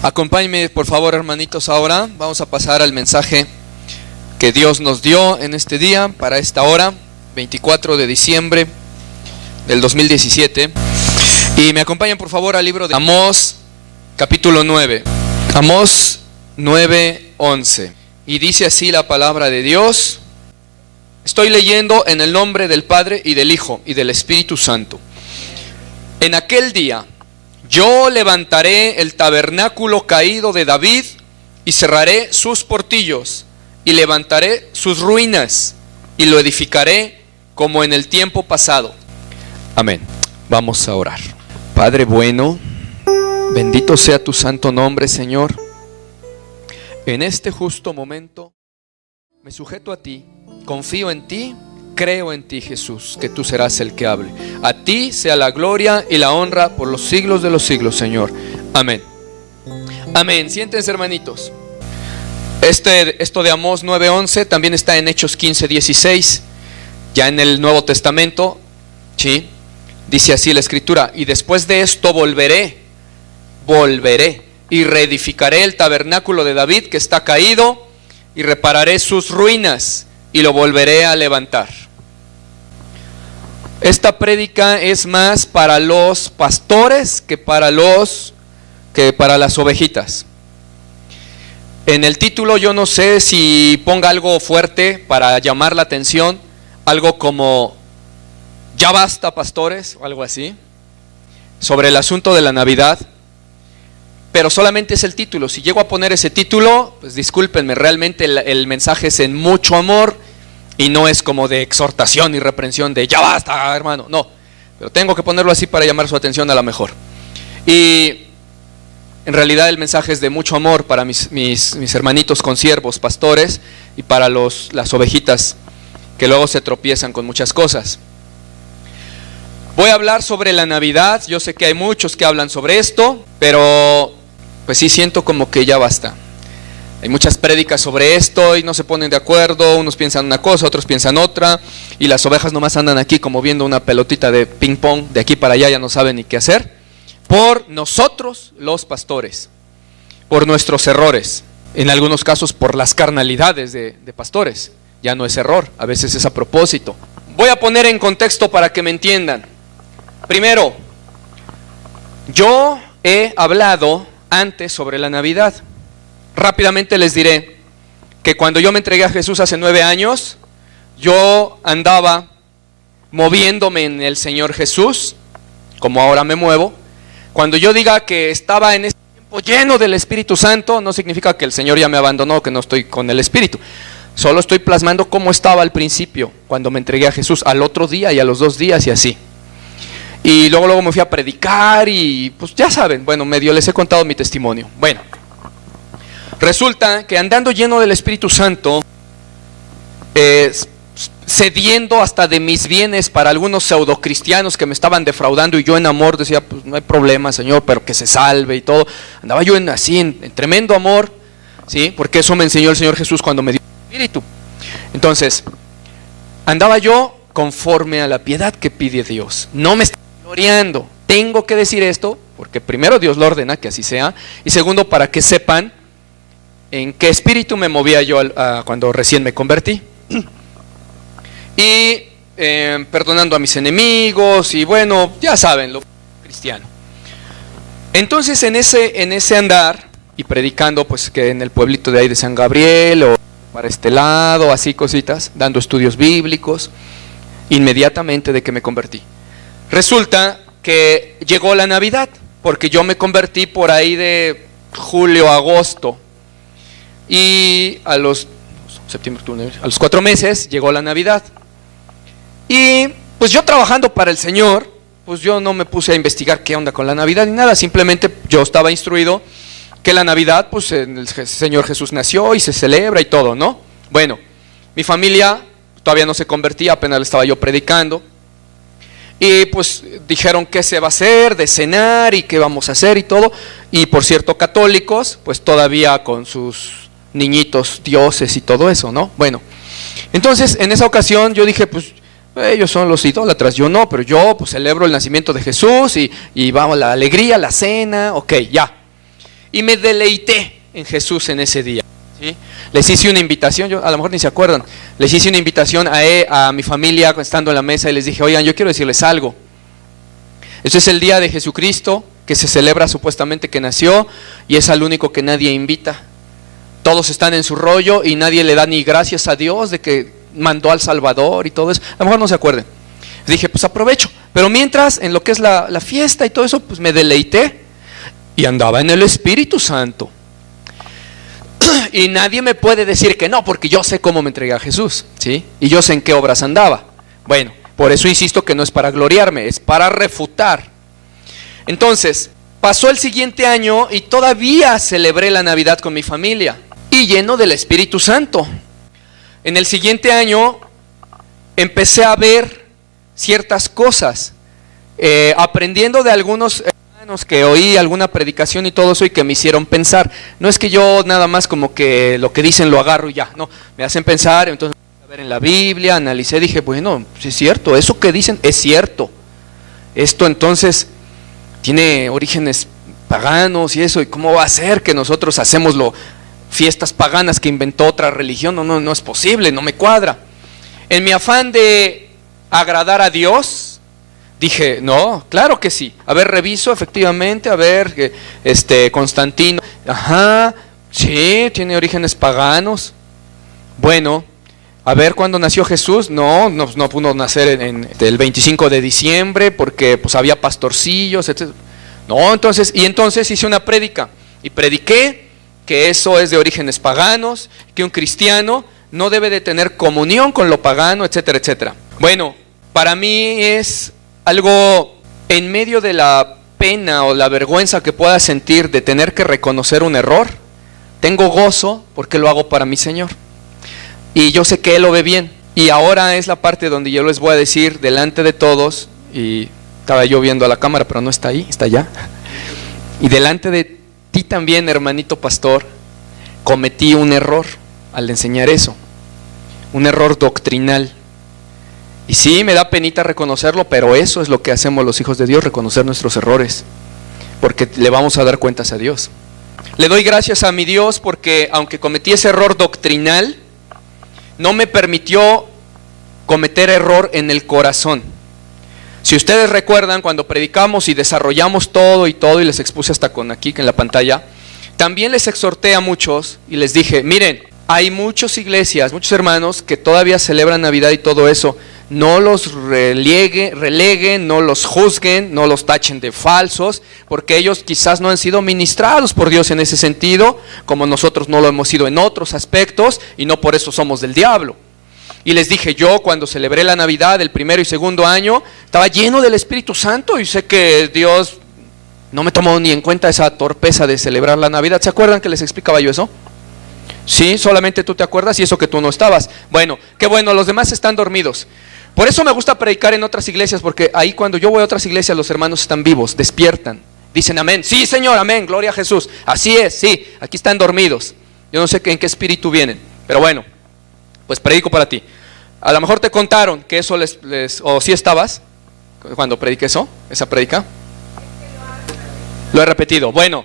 Acompáñenme por favor, hermanitos, ahora vamos a pasar al mensaje que Dios nos dio en este día, para esta hora, 24 de diciembre del 2017. Y me acompañan por favor al libro de Amós, capítulo 9. Amós 9:11. Y dice así la palabra de Dios. Estoy leyendo en el nombre del Padre y del Hijo y del Espíritu Santo. En aquel día yo levantaré el tabernáculo caído de David y cerraré sus portillos y levantaré sus ruinas y lo edificaré como en el tiempo pasado. Amén. Vamos a orar. Padre bueno, bendito sea tu santo nombre, Señor. En este justo momento me sujeto a ti, confío en ti, creo en ti, Jesús, que tú serás el que hable. A ti sea la gloria y la honra por los siglos de los siglos, Señor. Amén. Amén. Siéntense, hermanitos. Esto de Amós 9:11 también está en Hechos 15:16, ya en el Nuevo Testamento, ¿sí? Dice así la Escritura: y después de esto volveré y reedificaré el tabernáculo de David que está caído y repararé sus ruinas y lo volveré a levantar. Esta prédica es más para los pastores que para las ovejitas. En el título yo no sé si ponga algo fuerte para llamar la atención, algo como "ya basta, pastores", o algo así, sobre el asunto de la Navidad. Pero solamente es el título. Si llego a poner ese título, pues discúlpenme, realmente el mensaje es en mucho amor y no es como de exhortación y reprensión de "ya basta, hermano", no. Pero tengo que ponerlo así para llamar su atención a lo mejor. Y en realidad el mensaje es de mucho amor para mis hermanitos consiervos, pastores, y para las ovejitas que luego se tropiezan con muchas cosas. Voy a hablar sobre la Navidad. Yo sé que hay muchos que hablan sobre esto, pero pues sí siento como que ya basta. Hay muchas prédicas sobre esto y no se ponen de acuerdo. Unos piensan una cosa, otros piensan otra, y las ovejas nomás andan aquí como viendo una pelotita de ping pong de aquí para allá, ya no saben ni qué hacer. Por nosotros los pastores, por nuestros errores, en algunos casos por las carnalidades de pastores. Ya no es error, a veces es a propósito. Voy a poner en contexto para que me entiendan. Primero, yo he hablado antes sobre la Navidad. Rápidamente les diré que cuando yo me entregué a Jesús hace 9 años, yo andaba moviéndome en el Señor Jesús, como ahora me muevo. Cuando yo diga que estaba en este tiempo lleno del Espíritu Santo, no significa que el Señor ya me abandonó, que no estoy con el Espíritu. Solo estoy plasmando cómo estaba al principio, cuando me entregué a Jesús, al otro día y a los 2 días y así. Y luego me fui a predicar y pues ya saben, bueno, medio les he contado mi testimonio. Bueno, resulta que andando lleno del Espíritu Santo, cediendo hasta de mis bienes para algunos pseudocristianos que me estaban defraudando, y yo en amor decía, pues no hay problema, Señor, pero que se salve y todo. Andaba yo en tremendo amor, ¿sí? Porque eso me enseñó el Señor Jesús cuando me dio el Espíritu. Entonces, andaba yo conforme a la piedad que pide Dios. No me estoy gloriando. Tengo que decir esto porque primero Dios lo ordena que así sea, y segundo para que sepan en qué espíritu me movía yo cuando recién me convertí. Y perdonando a mis enemigos, y bueno, ya saben, lo cristiano. Entonces en ese andar y predicando, pues que en el pueblito de ahí de San Gabriel o para este lado, así cositas, dando estudios bíblicos, inmediatamente de que me convertí. Resulta que llegó la Navidad, porque yo me convertí por ahí de julio, agosto, y a los 4 meses llegó la Navidad. Y pues yo trabajando para el Señor, pues yo no me puse a investigar qué onda con la Navidad ni nada, simplemente yo estaba instruido que la Navidad, pues el Señor Jesús nació y se celebra y todo, ¿no? Bueno, mi familia todavía no se convertía, apenas le estaba yo predicando, y pues dijeron qué se va a hacer, de cenar y qué vamos a hacer y todo, y por cierto católicos, pues todavía con sus niñitos dioses y todo eso, ¿no? Bueno, entonces en esa ocasión yo dije, pues ellos son los idólatras, yo no, pero yo pues celebro el nacimiento de Jesús y vamos, la alegría, la cena, ok, ya. y me deleité en Jesús en ese día, ¿sí? Les hice una invitación, a lo mejor ni se acuerdan, les hice una invitación a mi familia estando en la mesa y les dije, oigan, yo quiero decirles algo. Este es el día de Jesucristo, que se celebra supuestamente que nació, y es al único que nadie invita. Todos están en su rollo y nadie le da ni gracias a Dios de que mandó al Salvador y todo eso. A lo mejor no se acuerden. Dije, pues aprovecho. Pero mientras, en lo que es la fiesta y todo eso, pues me deleité y andaba en el Espíritu Santo. Y nadie me puede decir que no, porque yo sé cómo me entregué a Jesús, ¿sí? Y yo sé en qué obras andaba. Bueno, por eso insisto que no es para gloriarme, es para refutar. Entonces, pasó el siguiente año y todavía celebré la Navidad con mi familia y lleno del Espíritu Santo. En el siguiente año empecé a ver ciertas cosas, aprendiendo de algunos hermanos que oí alguna predicación y todo eso y que me hicieron pensar. No es que yo nada más como que lo que dicen lo agarro y ya, no, me hacen pensar. Entonces a ver en la Biblia, analicé, dije, bueno, sí es cierto, eso que dicen es cierto. Esto entonces tiene orígenes paganos y eso, y cómo va a ser que nosotros hacemos fiestas paganas que inventó otra religión. No es posible, no me cuadra. En mi afán de agradar a Dios, dije, no, claro que sí. A ver, reviso efectivamente, a ver, Constantino, ajá, sí, tiene orígenes paganos. Bueno, a ver cuándo nació Jesús. No pudo nacer el 25 de diciembre porque pues había pastorcillos, etc. No, entonces hice una prédica y prediqué que eso es de orígenes paganos, que un cristiano no debe de tener comunión con lo pagano, etcétera, etcétera. Bueno, para mí es algo en medio de la pena o la vergüenza que pueda sentir de tener que reconocer un error. Tengo gozo porque lo hago para mi Señor. Y yo sé que Él lo ve bien. Y ahora es la parte donde yo les voy a decir delante de todos, y estaba yo viendo a la cámara, pero no está ahí, está allá. Y delante de ti también, hermanito pastor, cometí un error al enseñar eso. Un error doctrinal. Y sí, me da penita reconocerlo, pero eso es lo que hacemos los hijos de Dios, reconocer nuestros errores. Porque le vamos a dar cuentas a Dios. Le doy gracias a mi Dios porque aunque cometí ese error doctrinal, no me permitió cometer error en el corazón. Si ustedes recuerdan, cuando predicamos y desarrollamos todo y les expuse hasta con aquí en la pantalla, también les exhorté a muchos y les dije, miren, hay muchas iglesias, muchos hermanos que todavía celebran Navidad y todo eso. No los releguen, no los juzguen, no los tachen de falsos, porque ellos quizás no han sido ministrados por Dios en ese sentido, como nosotros no lo hemos sido en otros aspectos, y no por eso somos del diablo. Y les dije, yo cuando celebré la Navidad, el primero y segundo año, estaba lleno del Espíritu Santo, y sé que Dios no me tomó ni en cuenta esa torpeza de celebrar la Navidad. ¿Se acuerdan que les explicaba yo eso? Sí, solamente tú te acuerdas, y eso que tú no estabas. Bueno, qué bueno, los demás están dormidos. Por eso me gusta predicar en otras iglesias, porque ahí cuando yo voy a otras iglesias los hermanos están vivos, despiertan, dicen amén, sí Señor, amén, gloria a Jesús, así es, sí, aquí están dormidos. Yo no sé en qué espíritu vienen, pero bueno, pues predico para ti. A lo mejor te contaron que eso o sí estabas cuando prediqué eso, esa predica. Lo he repetido, bueno,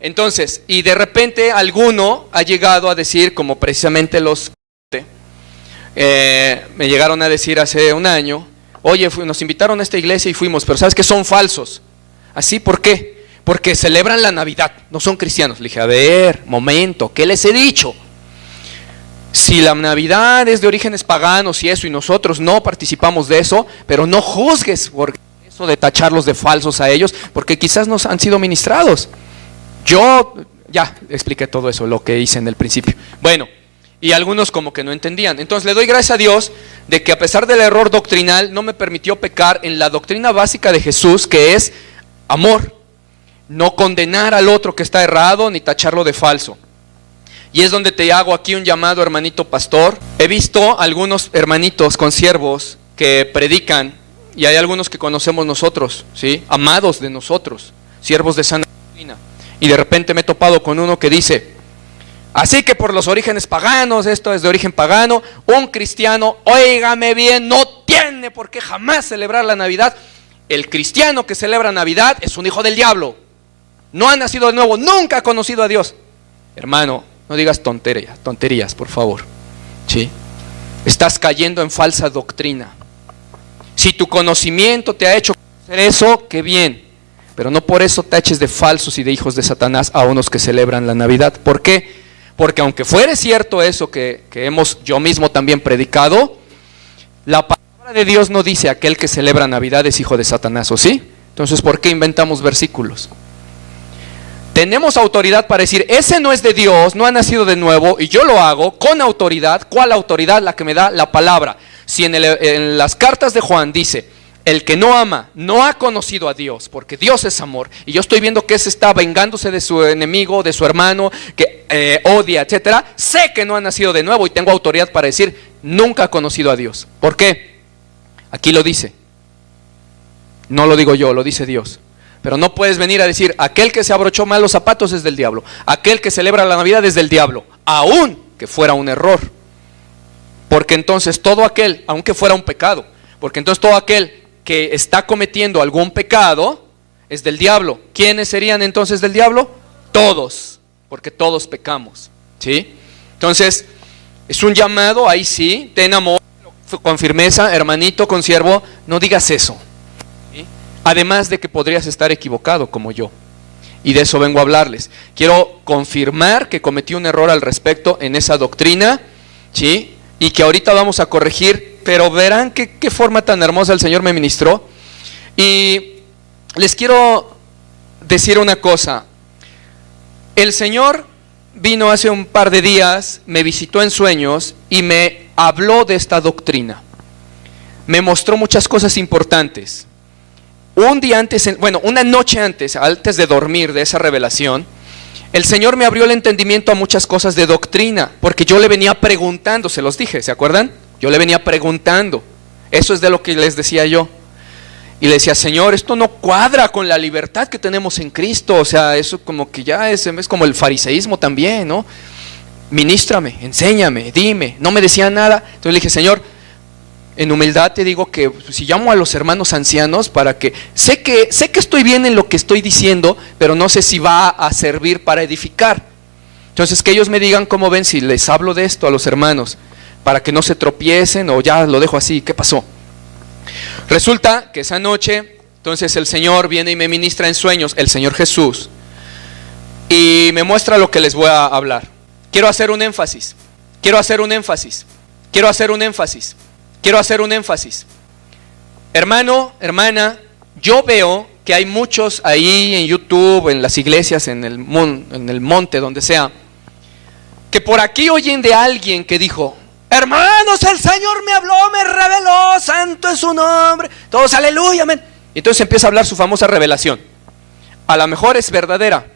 entonces, y de repente alguno ha llegado a decir, como precisamente me llegaron a decir hace un año, oye, nos invitaron a esta iglesia y fuimos, pero sabes que son falsos. ¿Así? ¿Por qué? Porque celebran la Navidad, no son cristianos. Le dije, a ver, momento, ¿qué les he dicho? Si la Navidad es de orígenes paganos y eso, y nosotros no participamos de eso, pero no juzgues por eso de tacharlos de falsos a ellos, porque quizás nos han sido ministrados. Yo ya expliqué todo eso, lo que hice en el principio. Bueno, y algunos como que no entendían. Entonces le doy gracias a Dios de que a pesar del error doctrinal no me permitió pecar en la doctrina básica de Jesús, que es amor. No condenar al otro que está errado ni tacharlo de falso. Y es donde te hago aquí un llamado, hermanito pastor. He visto algunos hermanitos consiervos que predican, y hay algunos que conocemos nosotros, ¿sí? Amados de nosotros, siervos de sana doctrina. Y de repente me he topado con uno que dice, así que por los orígenes paganos, esto es de origen pagano, un cristiano, óigame bien, no tiene por qué jamás celebrar la Navidad. El cristiano que celebra Navidad es un hijo del diablo. no ha nacido de nuevo, nunca ha conocido a Dios. Hermano, no digas tonterías, por favor. ¿Sí? Estás cayendo en falsa doctrina. Si tu conocimiento te ha hecho hacer eso, qué bien. Pero no por eso taches de falsos y de hijos de Satanás a unos que celebran la Navidad. ¿Por qué? Porque aunque fuere cierto eso que hemos yo mismo también predicado, la palabra de Dios no dice aquel que celebra Navidad es hijo de Satanás, ¿o sí? Entonces, ¿por qué inventamos versículos? Tenemos autoridad para decir, ese no es de Dios, no ha nacido de nuevo, y yo lo hago con autoridad. ¿Cuál autoridad? La que me da la palabra. Si en las cartas de Juan dice, el que no ama no ha conocido a Dios, porque Dios es amor, y yo estoy viendo que ese está vengándose de su enemigo, de su hermano, que odia, etcétera, sé que no ha nacido de nuevo y tengo autoridad para decir, nunca ha conocido a Dios. ¿Por qué? Aquí lo dice. No lo digo yo, lo dice Dios. Pero no puedes venir a decir, aquel que se abrochó mal los zapatos es del diablo, aquel que celebra la Navidad es del diablo, aun que fuera un error. Porque entonces todo aquel, aunque fuera un pecado, porque entonces todo aquel que está cometiendo algún pecado es del diablo. ¿Quiénes serían entonces del diablo? Todos, porque todos pecamos, ¿sí? Entonces, es un llamado, ahí sí, ten amor, con firmeza, hermanito, consiervo, no digas eso. Además de que podrías estar equivocado como yo. Y de eso vengo a hablarles. Quiero confirmar que cometí un error al respecto en esa doctrina, ¿sí? Y que ahorita vamos a corregir, pero verán qué forma tan hermosa el Señor me ministró. Y les quiero decir una cosa. El Señor vino hace un par de días, me visitó en sueños y me habló de esta doctrina. Me mostró muchas cosas importantes. Un día antes, una noche antes de dormir de esa revelación, el Señor me abrió el entendimiento a muchas cosas de doctrina, porque yo le venía preguntando, se los dije, ¿se acuerdan? Yo le venía preguntando, eso es de lo que les decía yo. Y le decía, Señor, esto no cuadra con la libertad que tenemos en Cristo, o sea, eso como que ya es como el fariseísmo también, ¿no? Ministrame, enséñame, dime, no me decía nada. Entonces le dije, Señor, en humildad te digo que si llamo a los hermanos ancianos para que sé que estoy bien en lo que estoy diciendo, pero no sé si va a servir para edificar. Entonces que ellos me digan cómo ven si les hablo de esto a los hermanos, para que no se tropiecen o ya lo dejo así. ¿Qué pasó? Resulta que esa noche, entonces el Señor viene y me ministra en sueños, el Señor Jesús, y me muestra lo que les voy a hablar. Quiero hacer un énfasis. Hermano, hermana, yo veo que hay muchos ahí en YouTube, en las iglesias, en el monte, donde sea, que por aquí oyen de alguien que dijo, hermanos, el Señor me habló, me reveló, santo es su nombre, todos aleluya, amén. Y entonces empieza a hablar su famosa revelación. A lo mejor es verdadera,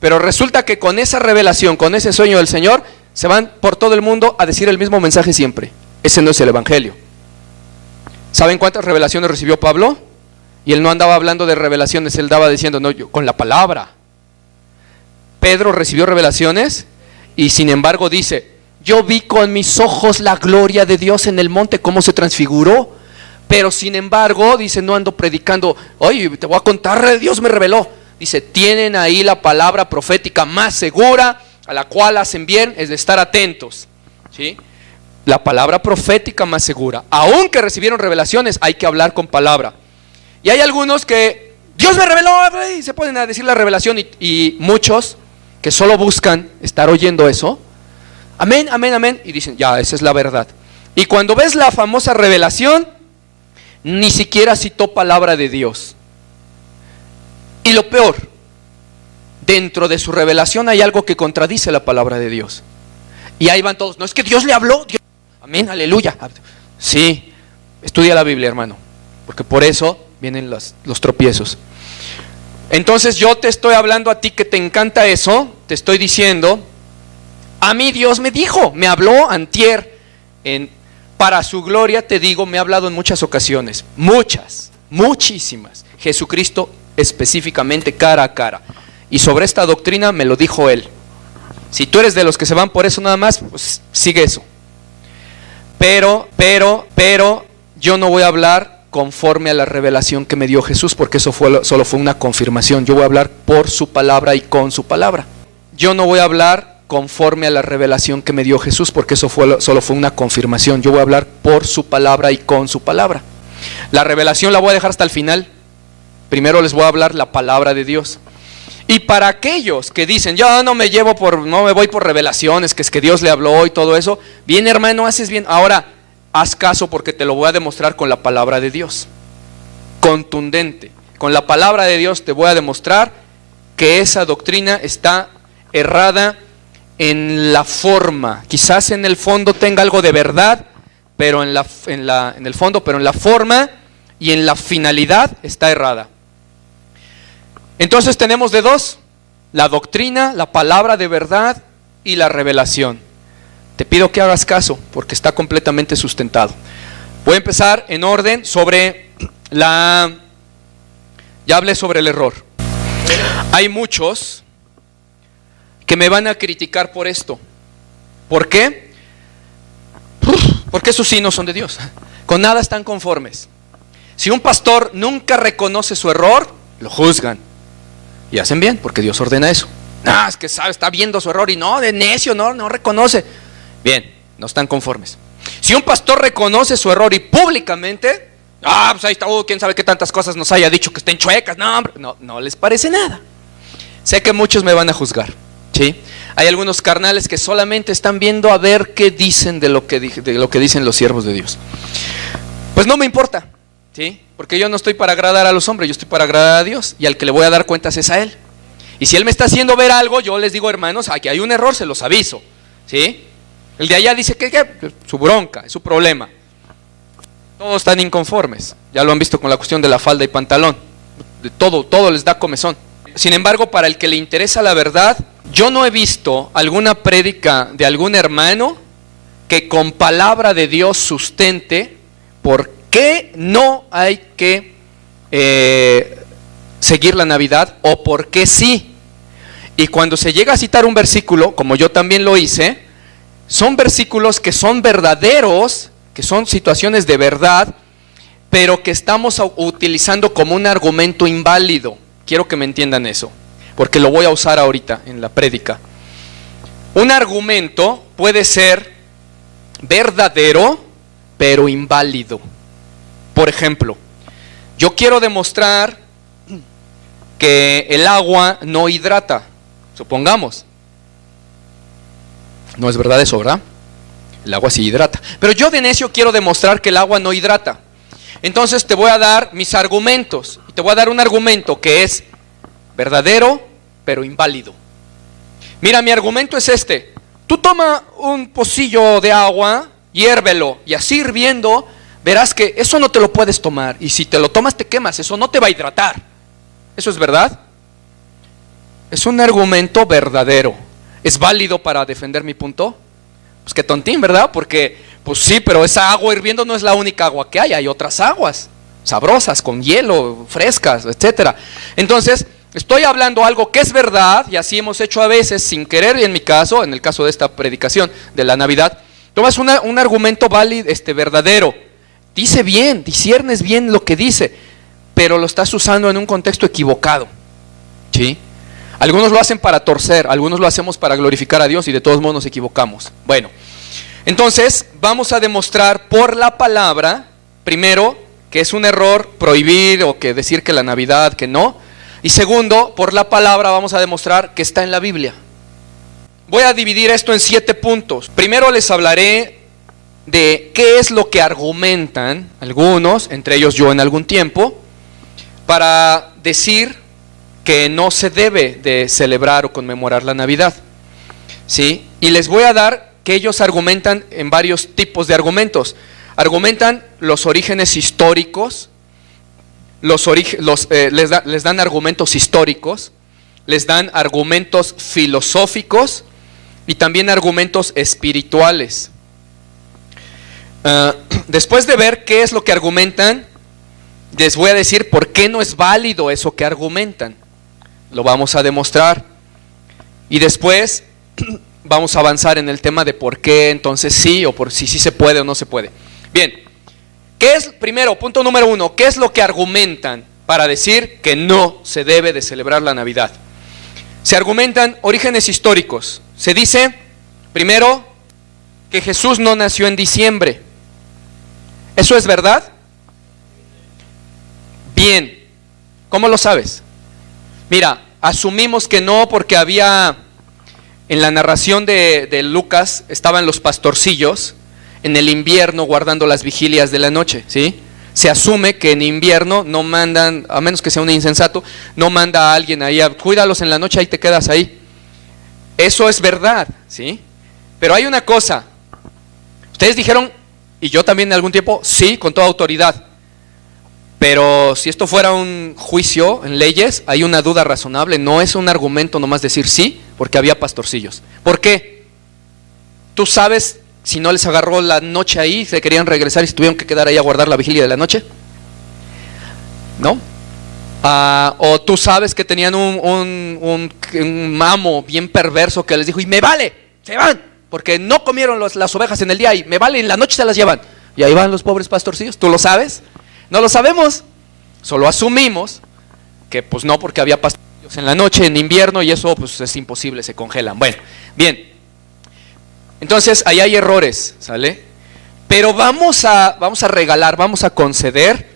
pero resulta que con esa revelación, con ese sueño del Señor, se van por todo el mundo a decir el mismo mensaje siempre. Ese no es el evangelio. ¿Saben cuántas revelaciones recibió Pablo? Y él no andaba hablando de revelaciones, él andaba diciendo, no, yo, con la palabra. Pedro recibió revelaciones y sin embargo dice, yo vi con mis ojos la gloria de Dios en el monte, cómo se transfiguró. Pero sin embargo, dice, no ando predicando, oye, te voy a contar, Dios me reveló. Dice, tienen ahí la palabra profética más segura, a la cual hacen bien, es de estar atentos, ¿sí? La palabra profética más segura. Aunque recibieron revelaciones, hay que hablar con palabra. Y hay algunos que Dios me reveló y se ponen a decir la revelación y muchos que solo buscan estar oyendo eso. Amén, amén, amén. Y dicen, ya, esa es la verdad. Y cuando ves la famosa revelación, ni siquiera citó palabra de Dios. Y lo peor, dentro de su revelación hay algo que contradice la palabra de Dios. Y ahí van todos, no es que Dios le habló, Dios. Amén, aleluya. Sí, estudia la Biblia, hermano, porque por eso vienen los tropiezos. Entonces yo te estoy hablando a ti que te encanta eso, te estoy diciendo, a mí Dios me dijo, me habló antier, para su gloria te digo, me ha hablado en muchas ocasiones, muchísimas, Jesucristo específicamente cara a cara. Y sobre esta doctrina me lo dijo Él. Si tú eres de los que se van por eso nada más, pues sigue eso. Pero yo no voy a hablar conforme a la revelación que me dio Jesús, porque eso solo fue una confirmación. Yo voy a hablar por su palabra y con su palabra. Yo no voy a hablar conforme a la revelación que me dio Jesús, porque eso solo fue una confirmación. Yo voy a hablar por su palabra y con su palabra. La revelación la voy a dejar hasta el final. Primero les voy a hablar la palabra de Dios. Y para aquellos que dicen, yo no me voy por revelaciones, que es que Dios le habló y todo eso, bien hermano, haces bien. Ahora, haz caso porque te lo voy a demostrar con la palabra de Dios. Contundente. Con la palabra de Dios te voy a demostrar que esa doctrina está errada en la forma. Quizás en el fondo tenga algo de verdad, pero en el fondo, pero en la forma y en la finalidad está errada. Entonces tenemos de dos: la doctrina, la palabra de verdad y la revelación. Te pido que hagas caso porque está completamente sustentado. Voy a empezar en orden sobre ya hablé sobre el error. Hay muchos que me van a criticar por esto. ¿Por qué? Porque esos sí no son de Dios. Con nada están conformes. Si un pastor nunca reconoce su error, lo juzgan. Y hacen bien, porque Dios ordena eso. No, es que sabe, está viendo su error y no, de necio, no reconoce. Bien, no están conformes. Si un pastor reconoce su error y públicamente, pues ahí está, quién sabe qué tantas cosas nos haya dicho que estén chuecas. No, hombre, no les parece nada. Sé que muchos me van a juzgar, ¿sí? Hay algunos carnales que solamente están viendo a ver qué dicen de lo que dicen los siervos de Dios. Pues no me importa, ¿sí? Porque yo no estoy para agradar a los hombres, yo estoy para agradar a Dios, y al que le voy a dar cuentas es a Él. Y si Él me está haciendo ver algo, yo les digo, hermanos, aquí hay un error, se los aviso, ¿sí? El de allá dice que su bronca, es su problema. Todos están inconformes, ya lo han visto con la cuestión de la falda y pantalón, de todo les da comezón. Sin embargo, para el que le interesa la verdad, yo no he visto alguna prédica de algún hermano que con palabra de Dios sustente por qué no hay que seguir la Navidad o por qué sí. Y cuando se llega a citar un versículo, como yo también lo hice, son versículos que son verdaderos, que son situaciones de verdad, pero que estamos utilizando como un argumento inválido. Quiero que me entiendan eso, porque lo voy a usar ahorita en la prédica. Un argumento puede ser verdadero, pero inválido. Por ejemplo, yo quiero demostrar que el agua no hidrata, supongamos. No es verdad eso, ¿verdad? El agua sí hidrata. Pero yo de necio quiero demostrar que el agua no hidrata. Entonces te voy a dar mis argumentos. Y te voy a dar un argumento que es verdadero, pero inválido. Mira, mi argumento es este. Tú toma un pocillo de agua, hiérvelo, y así hirviendo, verás que eso no te lo puedes tomar. Y si te lo tomas te quemas, eso no te va a hidratar. ¿Eso es verdad? Es un argumento verdadero. ¿Es válido para defender mi punto? Pues qué tontín, ¿verdad? Porque, pues sí, pero esa agua hirviendo no es la única agua que hay otras aguas sabrosas, con hielo, frescas, etcétera. Entonces, estoy hablando algo que es verdad, y así hemos hecho a veces, sin querer, y en mi caso, en el caso de esta predicación de la Navidad, tomas un argumento válido, verdadero, dice bien, disiernes bien lo que dice, pero lo estás usando en un contexto equivocado, ¿sí? Algunos lo hacen para torcer, algunos lo hacemos para glorificar a Dios y de todos modos nos equivocamos. Bueno, entonces vamos a demostrar por la palabra, primero, que es un error prohibir o que decir que la Navidad, que no. Y segundo, por la palabra vamos a demostrar que está en la Biblia. Voy a dividir esto en 7 puntos. Primero les hablaré de qué es lo que argumentan algunos, entre ellos yo en algún tiempo, para decir que no se debe de celebrar o conmemorar la Navidad, ¿sí? Y les voy a dar que ellos argumentan en varios tipos de argumentos. Argumentan los orígenes históricos, les dan argumentos históricos, les dan argumentos filosóficos y también argumentos espirituales. Después de ver qué es lo que argumentan, les voy a decir por qué no es válido eso que argumentan. Lo vamos a demostrar. Y después vamos a avanzar en el tema de por qué entonces sí, o por si sí se puede o no se puede. Bien, ¿Qué es, primero, punto número 1, qué es lo que argumentan para decir que no se debe de celebrar la Navidad? Se argumentan orígenes históricos. Se dice, primero, que Jesús no nació en diciembre. ¿Eso es verdad? Bien. ¿Cómo lo sabes? Mira, asumimos que no porque había, en la narración de Lucas, estaban los pastorcillos en el invierno guardando las vigilias de la noche, ¿sí? Se asume que en invierno no mandan, a menos que sea un insensato, no manda a alguien ahí, cuídalos en la noche, ahí te quedas ahí. Eso es verdad, ¿sí? Pero hay una cosa, ustedes dijeron, y yo también en algún tiempo, sí, con toda autoridad, pero si esto fuera un juicio en leyes, hay una duda razonable, no es un argumento nomás decir sí, porque había pastorcillos. ¿Por qué? ¿Tú sabes si no les agarró la noche ahí, se querían regresar y se tuvieron que quedar ahí a guardar la vigilia de la noche? ¿No? O tú sabes que tenían un mamo bien perverso que les dijo, y me vale, se van, porque no comieron las ovejas en el día y me vale, en la noche se las llevan. Y ahí van los pobres pastorcillos. ¿Tú lo sabes? No lo sabemos. Solo asumimos que pues no, porque había pastorcillos en la noche, en invierno, y eso pues es imposible, se congelan. Bueno, bien. Entonces, ahí hay errores, ¿sale? Pero vamos a regalar, vamos a conceder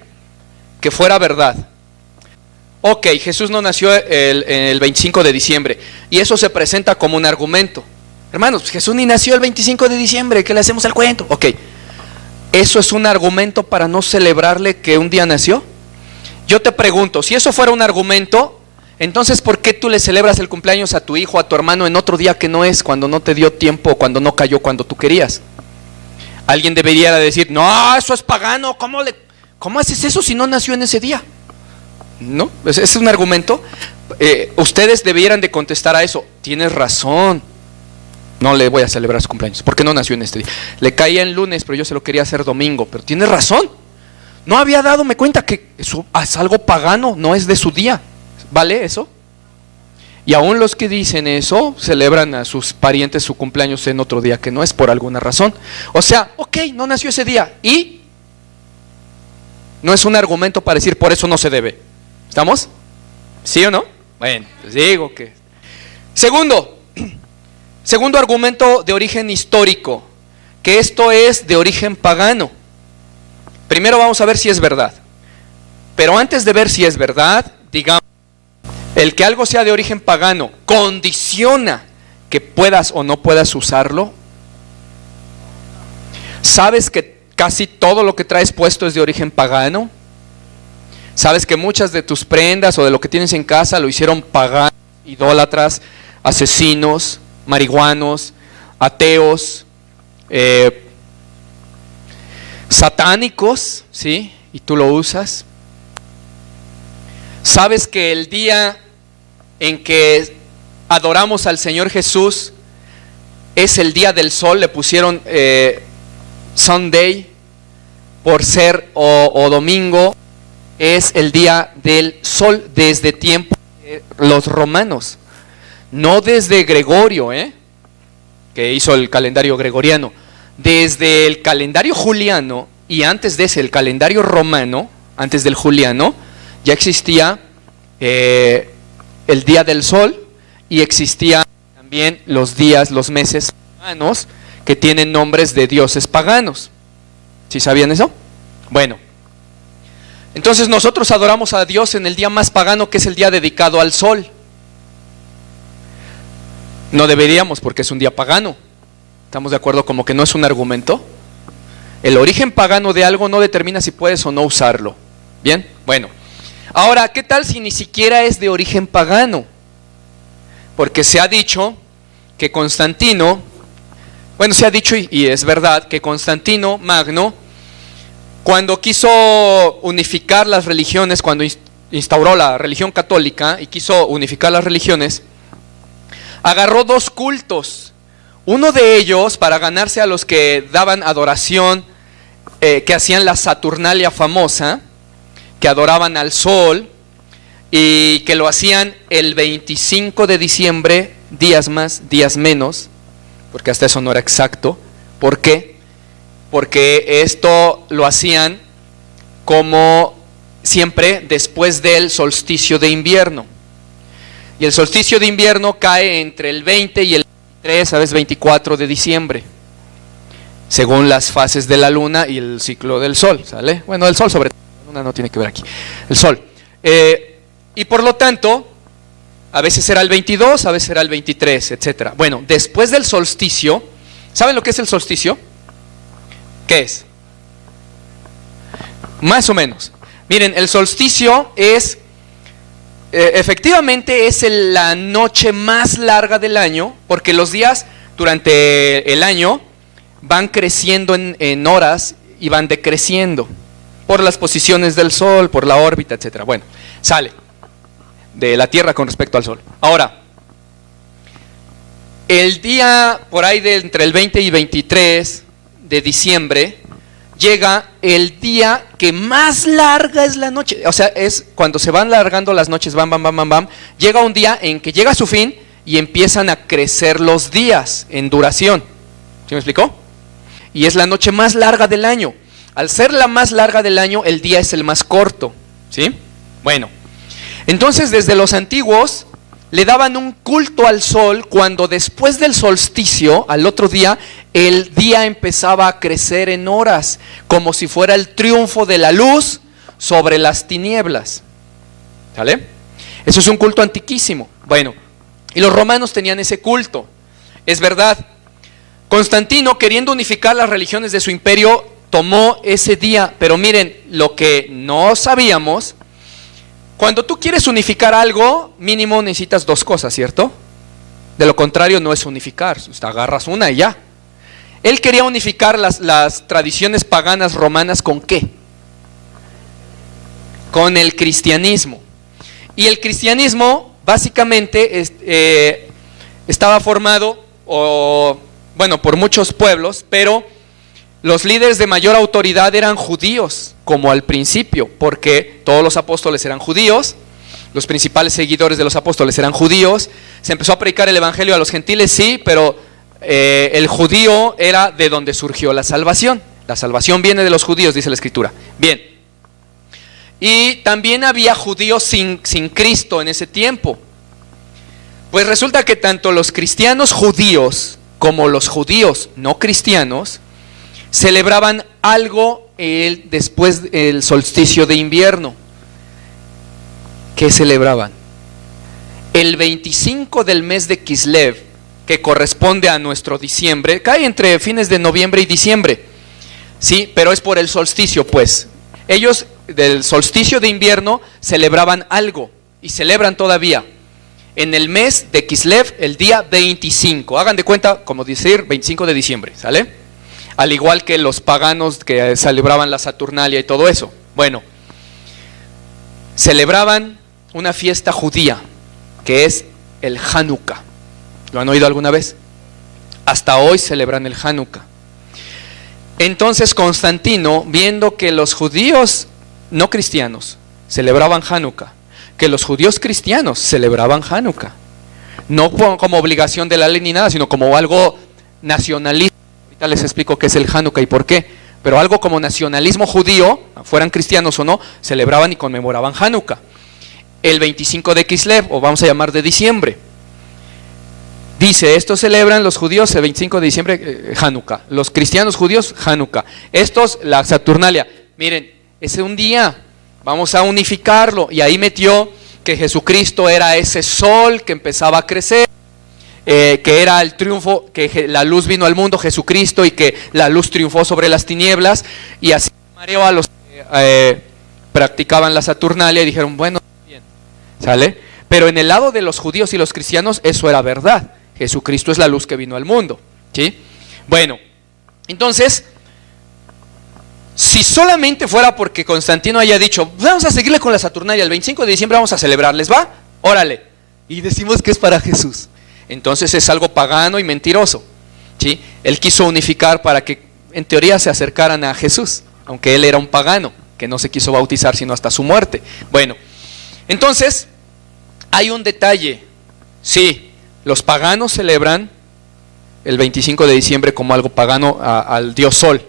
que fuera verdad. Ok, Jesús no nació el 25 de diciembre, y eso se presenta como un argumento. Hermanos, pues Jesús ni nació el 25 de diciembre, ¿qué le hacemos al cuento? Ok, ¿eso es un argumento para no celebrarle que un día nació? Yo te pregunto, si eso fuera un argumento, entonces, ¿por qué tú le celebras el cumpleaños a tu hijo, a tu hermano en otro día que no es, cuando no te dio tiempo, cuando no cayó cuando tú querías? Alguien debería decir, no, eso es pagano, ¿cómo haces eso si no nació en ese día? ¿No? ¿Ese es un argumento? Ustedes debieran de contestar a eso. Tienes razón, no le voy a celebrar su cumpleaños, porque no nació en este día. Le caía en lunes, pero yo se lo quería hacer domingo, pero tienes razón. No había dadome cuenta que eso es algo pagano, no es de su día. ¿Vale eso? Y aún los que dicen eso celebran a sus parientes su cumpleaños en otro día que no es, por alguna razón. O sea, ok, no nació ese día y no es un argumento para decir por eso no se debe. ¿Estamos? ¿Sí o no? Bueno, les digo que... Segundo argumento de origen histórico, que esto es de origen pagano. Primero vamos a ver si es verdad. Pero antes de ver si es verdad, digamos, el que algo sea de origen pagano condiciona que puedas o no puedas usarlo. ¿Sabes que casi todo lo que traes puesto es de origen pagano? ¿Sabes que muchas de tus prendas o de lo que tienes en casa lo hicieron paganos, idólatras, asesinos, marihuanos, ateos, satánicos, ¿sí? Y tú lo usas. ¿Sabes que el día en que adoramos al Señor Jesús es el día del sol? Le pusieron Sunday por ser o domingo, es el día del sol desde tiempo de los romanos, no desde Gregorio, que hizo el calendario gregoriano, desde el calendario juliano y antes de ese el calendario romano, antes del juliano, ya existía el día del sol y existían también los días, los meses paganos que tienen nombres de dioses paganos. ¿Sí sabían eso? Bueno, entonces nosotros adoramos a Dios en el día más pagano, que es el día dedicado al sol. No deberíamos, porque es un día pagano. ¿Estamos de acuerdo? Como que no es un argumento. El origen pagano de algo no determina si puedes o no usarlo. ¿Bien? Bueno. Ahora, ¿qué tal si ni siquiera es de origen pagano? Porque se ha dicho que Constantino, bueno, se ha dicho y es verdad que Constantino Magno, cuando quiso unificar las religiones, cuando instauró la religión católica y quiso unificar las religiones, agarró dos cultos. Uno de ellos, para ganarse a los que daban adoración, que hacían la Saturnalia famosa, que adoraban al sol y que lo hacían el 25 de diciembre, días más, días menos, porque hasta eso no era exacto. ¿Por qué? Porque esto lo hacían como siempre después del solsticio de invierno. Y el solsticio de invierno cae entre el 20 y el 23, ¿sabes? 24 de diciembre, según las fases de la luna y el ciclo del sol, ¿sale? Bueno, el sol sobre todo, la luna no tiene que ver aquí, el sol. Y por lo tanto, a veces será el 22, a veces será el 23, etcétera. Bueno, después del solsticio, ¿saben lo que es el solsticio? ¿Qué es? Más o menos. Miren, el solsticio es, efectivamente es la noche más larga del año, porque los días durante el año van creciendo en horas y van decreciendo por las posiciones del sol, por la órbita, etcétera. Bueno, sale de la Tierra con respecto al sol. Ahora, el día por ahí de entre el 20 y 23 de diciembre llega el día que más larga es la noche. O sea, es cuando se van alargando las noches, llega un día en que llega a su fin y empiezan a crecer los días en duración. ¿Sí me explicó? Y es la noche más larga del año. Al ser la más larga del año, el día es el más corto. ¿Sí? Bueno, entonces desde los antiguos le daban un culto al sol cuando después del solsticio, al otro día, el día empezaba a crecer en horas, como si fuera el triunfo de la luz sobre las tinieblas. ¿Sale? Eso es un culto antiquísimo. Bueno, y los romanos tenían ese culto. Es verdad. Constantino, queriendo unificar las religiones de su imperio, tomó ese día. Pero miren, lo que no sabíamos, cuando tú quieres unificar algo, mínimo necesitas dos cosas, ¿cierto? De lo contrario no es unificar, agarras una y ya. Él quería unificar las tradiciones paganas romanas ¿con qué? Con el cristianismo. Y el cristianismo básicamente estaba formado, por muchos pueblos, pero los líderes de mayor autoridad eran judíos, como al principio, porque todos los apóstoles eran judíos, los principales seguidores de los apóstoles eran judíos. Se empezó a predicar el evangelio a los gentiles, sí, pero el judío era de donde surgió la salvación. La salvación viene de los judíos, dice la Escritura. Bien. Y también había judíos sin Cristo en ese tiempo. Pues resulta que tanto los cristianos judíos como los judíos no cristianos celebraban algo después del solsticio de invierno. ¿Qué celebraban? El 25 del mes de Kislev, que corresponde a nuestro diciembre, cae entre fines de noviembre y diciembre, sí, pero es por el solsticio, pues. Ellos del solsticio de invierno celebraban algo y celebran todavía en el mes de Kislev el día 25. Hagan de cuenta, como decir, 25 de diciembre, ¿sale? Al igual que los paganos que celebraban la Saturnalia y todo eso. Bueno, celebraban una fiesta judía, que es el Hanukkah. ¿Lo han oído alguna vez? Hasta hoy celebran el Hanukkah. Entonces Constantino, viendo que los judíos no cristianos celebraban Hanukkah, que los judíos cristianos celebraban Hanukkah, no como obligación de la ley ni nada, sino como algo nacionalista. Ahorita les explico qué es el Hanukkah y por qué, pero algo como nacionalismo judío, fueran cristianos o no, celebraban y conmemoraban Hanukkah. El 25 de Kislev, o vamos a llamar de diciembre, dice, estos celebran los judíos el 25 de diciembre Hanukkah, los cristianos judíos Hanukkah, estos la Saturnalia. Miren, ese un día vamos a unificarlo, y ahí metió que Jesucristo era ese sol que empezaba a crecer, que era el triunfo, que la luz vino al mundo, Jesucristo, y que la luz triunfó sobre las tinieblas, y así mareó a los que practicaban la Saturnalia y dijeron, bueno, bien, ¿sale? Pero en el lado de los judíos y los cristianos eso era verdad. Jesucristo es la luz que vino al mundo, ¿sí? Bueno, entonces, si solamente fuera porque Constantino haya dicho, vamos a seguirle con la Saturnalia, el 25 de diciembre vamos a celebrarles, ¿va? Órale. Y decimos que es para Jesús. Entonces es algo pagano y mentiroso, ¿sí? Él quiso unificar para que en teoría se acercaran a Jesús, aunque él era un pagano, que no se quiso bautizar sino hasta su muerte. Bueno, entonces, hay un detalle, sí. Los paganos celebran el 25 de diciembre como algo pagano al dios Sol,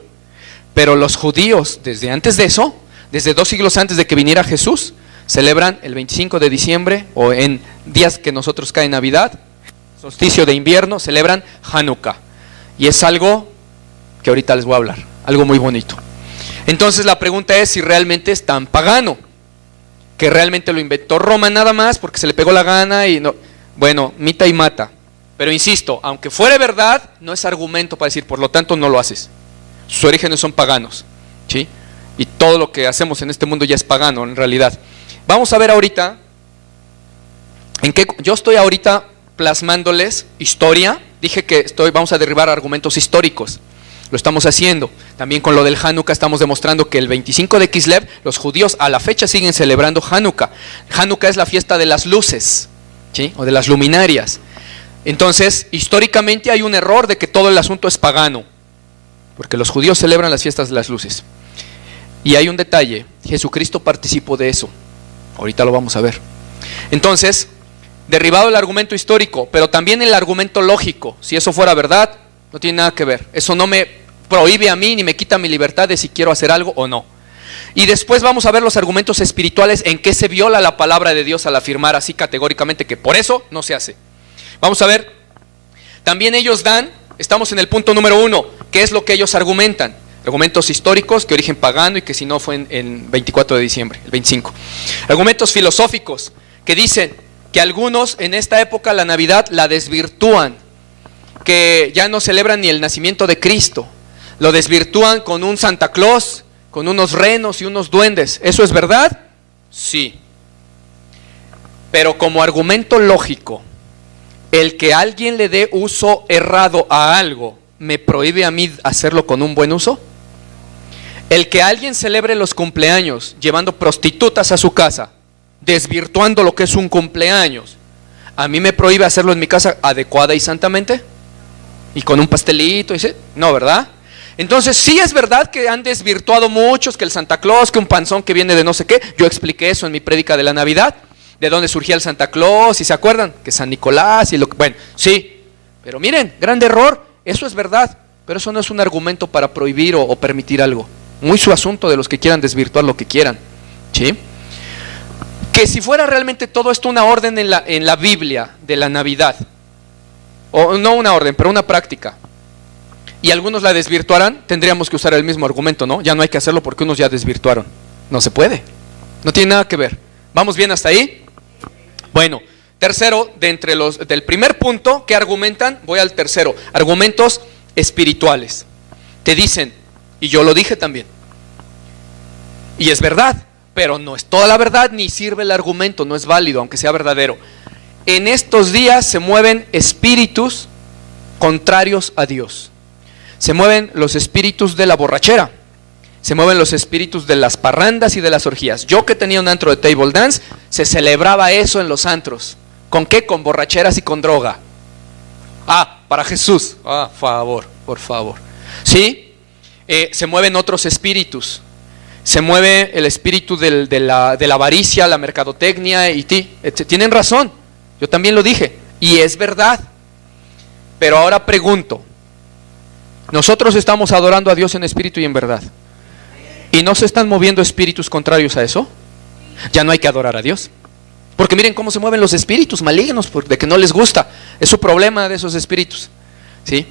pero los judíos, desde antes de eso, Desde 2 siglos antes de que viniera Jesús, celebran el 25 de diciembre o en días que nosotros cae Navidad, solsticio de invierno, celebran Hanukkah. Y es algo que ahorita les voy a hablar, algo muy bonito. Entonces la pregunta es si realmente es tan pagano, que realmente lo inventó Roma nada más porque se le pegó la gana y no. Bueno, mita y mata. Pero insisto, aunque fuere verdad, no es argumento para decir, por lo tanto no lo haces. Sus orígenes son paganos, ¿sí? Y todo lo que hacemos en este mundo ya es pagano en realidad. Vamos a ver ahorita, yo estoy ahorita plasmándoles historia. Dije que vamos a derribar argumentos históricos. Lo estamos haciendo. También con lo del Hanukkah estamos demostrando que el 25 de Kislev, los judíos a la fecha siguen celebrando Hanukkah. Hanukkah es la fiesta de las luces, ¿sí? O de las luminarias. Entonces, históricamente hay un error de que todo el asunto es pagano, porque los judíos celebran las fiestas de las luces. Y hay un detalle, Jesucristo participó de eso. Ahorita lo vamos a ver. Entonces, derribado el argumento histórico, pero también el argumento lógico. Si eso fuera verdad, no tiene nada que ver. Eso no me prohíbe a mí ni me quita mi libertad de si quiero hacer algo o no. Y después vamos a ver los argumentos espirituales en que se viola la palabra de Dios al afirmar así categóricamente que por eso no se hace. Vamos a ver. También ellos estamos en el punto número 1, ¿qué es lo que ellos argumentan? Argumentos históricos, que origen pagano y que si no fue en 24 de diciembre, el 25. Argumentos filosóficos, que dicen que algunos en esta época la Navidad la desvirtúan, que ya no celebran ni el nacimiento de Cristo, lo desvirtúan con un Santa Claus, con unos renos y unos duendes. ¿Eso es verdad? Sí. Pero como argumento lógico, el que alguien le dé uso errado a algo, ¿me prohíbe a mí hacerlo con un buen uso? El que alguien celebre los cumpleaños llevando prostitutas a su casa, desvirtuando lo que es un cumpleaños, ¿a mí me prohíbe hacerlo en mi casa adecuada y santamente? ¿Y con un pastelito? No, ¿verdad? Entonces sí es verdad que han desvirtuado muchos, que el Santa Claus, que un panzón que viene de no sé qué. Yo expliqué eso en mi prédica de la Navidad, de dónde surgía el Santa Claus, y se acuerdan, que San Nicolás y lo que... Bueno, sí, pero miren, gran error, eso es verdad, pero eso no es un argumento para prohibir o permitir algo. Muy su asunto de los que quieran desvirtuar lo que quieran, ¿sí? Que si fuera realmente todo esto una orden en la Biblia de la Navidad, o no una orden, pero una práctica, y algunos la desvirtuarán, tendríamos que usar el mismo argumento, ¿no? Ya no hay que hacerlo porque unos ya desvirtuaron. No se puede, no tiene nada que ver. ¿Vamos bien hasta ahí? Bueno, tercero, del primer punto que argumentan, voy al tercero, argumentos espirituales. Te dicen, y yo lo dije también, y es verdad, pero no es toda la verdad, ni sirve el argumento, no es válido, aunque sea verdadero. En estos días se mueven espíritus contrarios a Dios. Se mueven los espíritus de la borrachera, se mueven los espíritus de las parrandas y de las orgías. Yo que tenía un antro de table dance, se celebraba eso en los antros. ¿Con qué? Con borracheras y con droga. Para Jesús. Por favor. ¿Sí? Se mueven otros espíritus. Se mueve el espíritu de la avaricia, la mercadotecnia y tienen razón. Yo también lo dije. Y es verdad. Pero ahora pregunto. Nosotros estamos adorando a Dios en espíritu y en verdad. ¿Y no se están moviendo espíritus contrarios a eso? Ya no hay que adorar a Dios. Porque miren cómo se mueven los espíritus malignos, de que no les gusta. Es su problema de esos espíritus, ¿sí?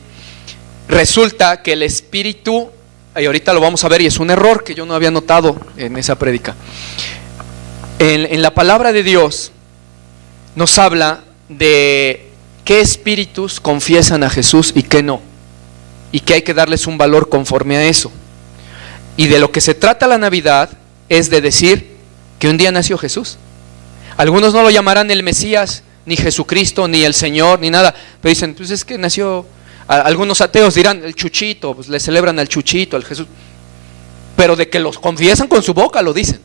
Resulta que el espíritu, y ahorita lo vamos a ver, y es un error que yo no había notado en esa prédica. En la palabra de Dios nos habla de qué espíritus confiesan a Jesús y qué no. Y que hay que darles un valor conforme a eso. Y de lo que se trata la Navidad es de decir que un día nació Jesús. Algunos no lo llamarán el Mesías, ni Jesucristo, ni el Señor, ni nada. Pero dicen, pues es que nació... Algunos ateos dirán, el Chuchito, pues le celebran al Chuchito, al Jesús. Pero de que los confiesan con su boca, lo dicen.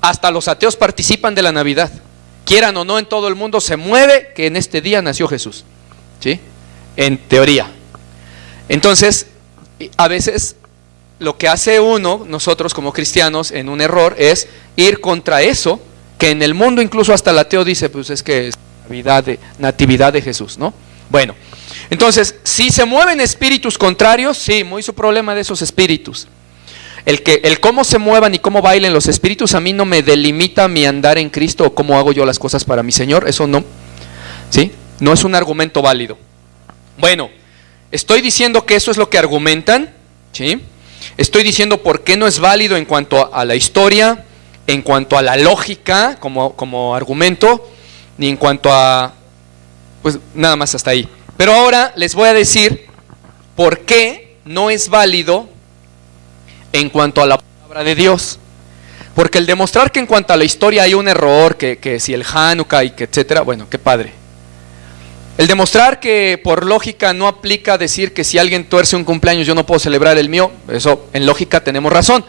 Hasta los ateos participan de la Navidad. Quieran o no, en todo el mundo se mueve que en este día nació Jesús, ¿sí? En teoría. Entonces, a veces lo que hace nosotros como cristianos, en un error, es ir contra eso, que en el mundo incluso hasta el ateo dice, pues es que es natividad de Jesús, ¿no? Bueno, entonces, si se mueven espíritus contrarios, sí, muy su problema de esos espíritus. El cómo se muevan y cómo bailen los espíritus a mí no me delimita mi andar en Cristo o cómo hago yo las cosas para mi Señor. Eso no, ¿sí? No es un argumento válido. Bueno, estoy diciendo que eso es lo que argumentan, ¿sí? Estoy diciendo por qué no es válido en cuanto a la historia, en cuanto a la lógica como argumento, ni en cuanto a, pues nada más hasta ahí. Pero ahora les voy a decir por qué no es válido en cuanto a la palabra de Dios. Porque el demostrar que en cuanto a la historia hay un error, que si el Hanukkah y que etcétera, bueno, qué padre. El demostrar que por lógica no aplica decir que si alguien tuerce un cumpleaños yo no puedo celebrar el mío, eso en lógica tenemos razón.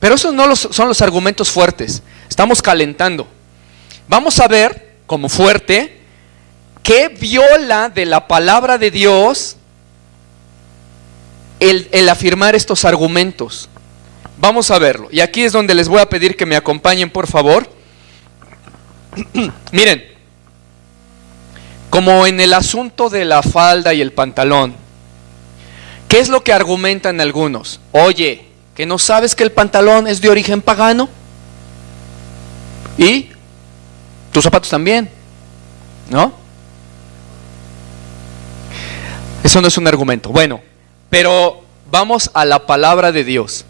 Pero esos no son los argumentos fuertes. Estamos calentando. Vamos a ver como fuerte qué viola de la palabra de Dios el afirmar estos argumentos. Vamos a verlo. Y aquí es donde les voy a pedir que me acompañen, por favor. Miren, como en el asunto de la falda y el pantalón, ¿qué es lo que argumentan algunos? Oye, ¿que no sabes que el pantalón es de origen pagano? ¿Y tus zapatos también? ¿No? Eso no es un argumento. Bueno, pero vamos a la palabra de Dios.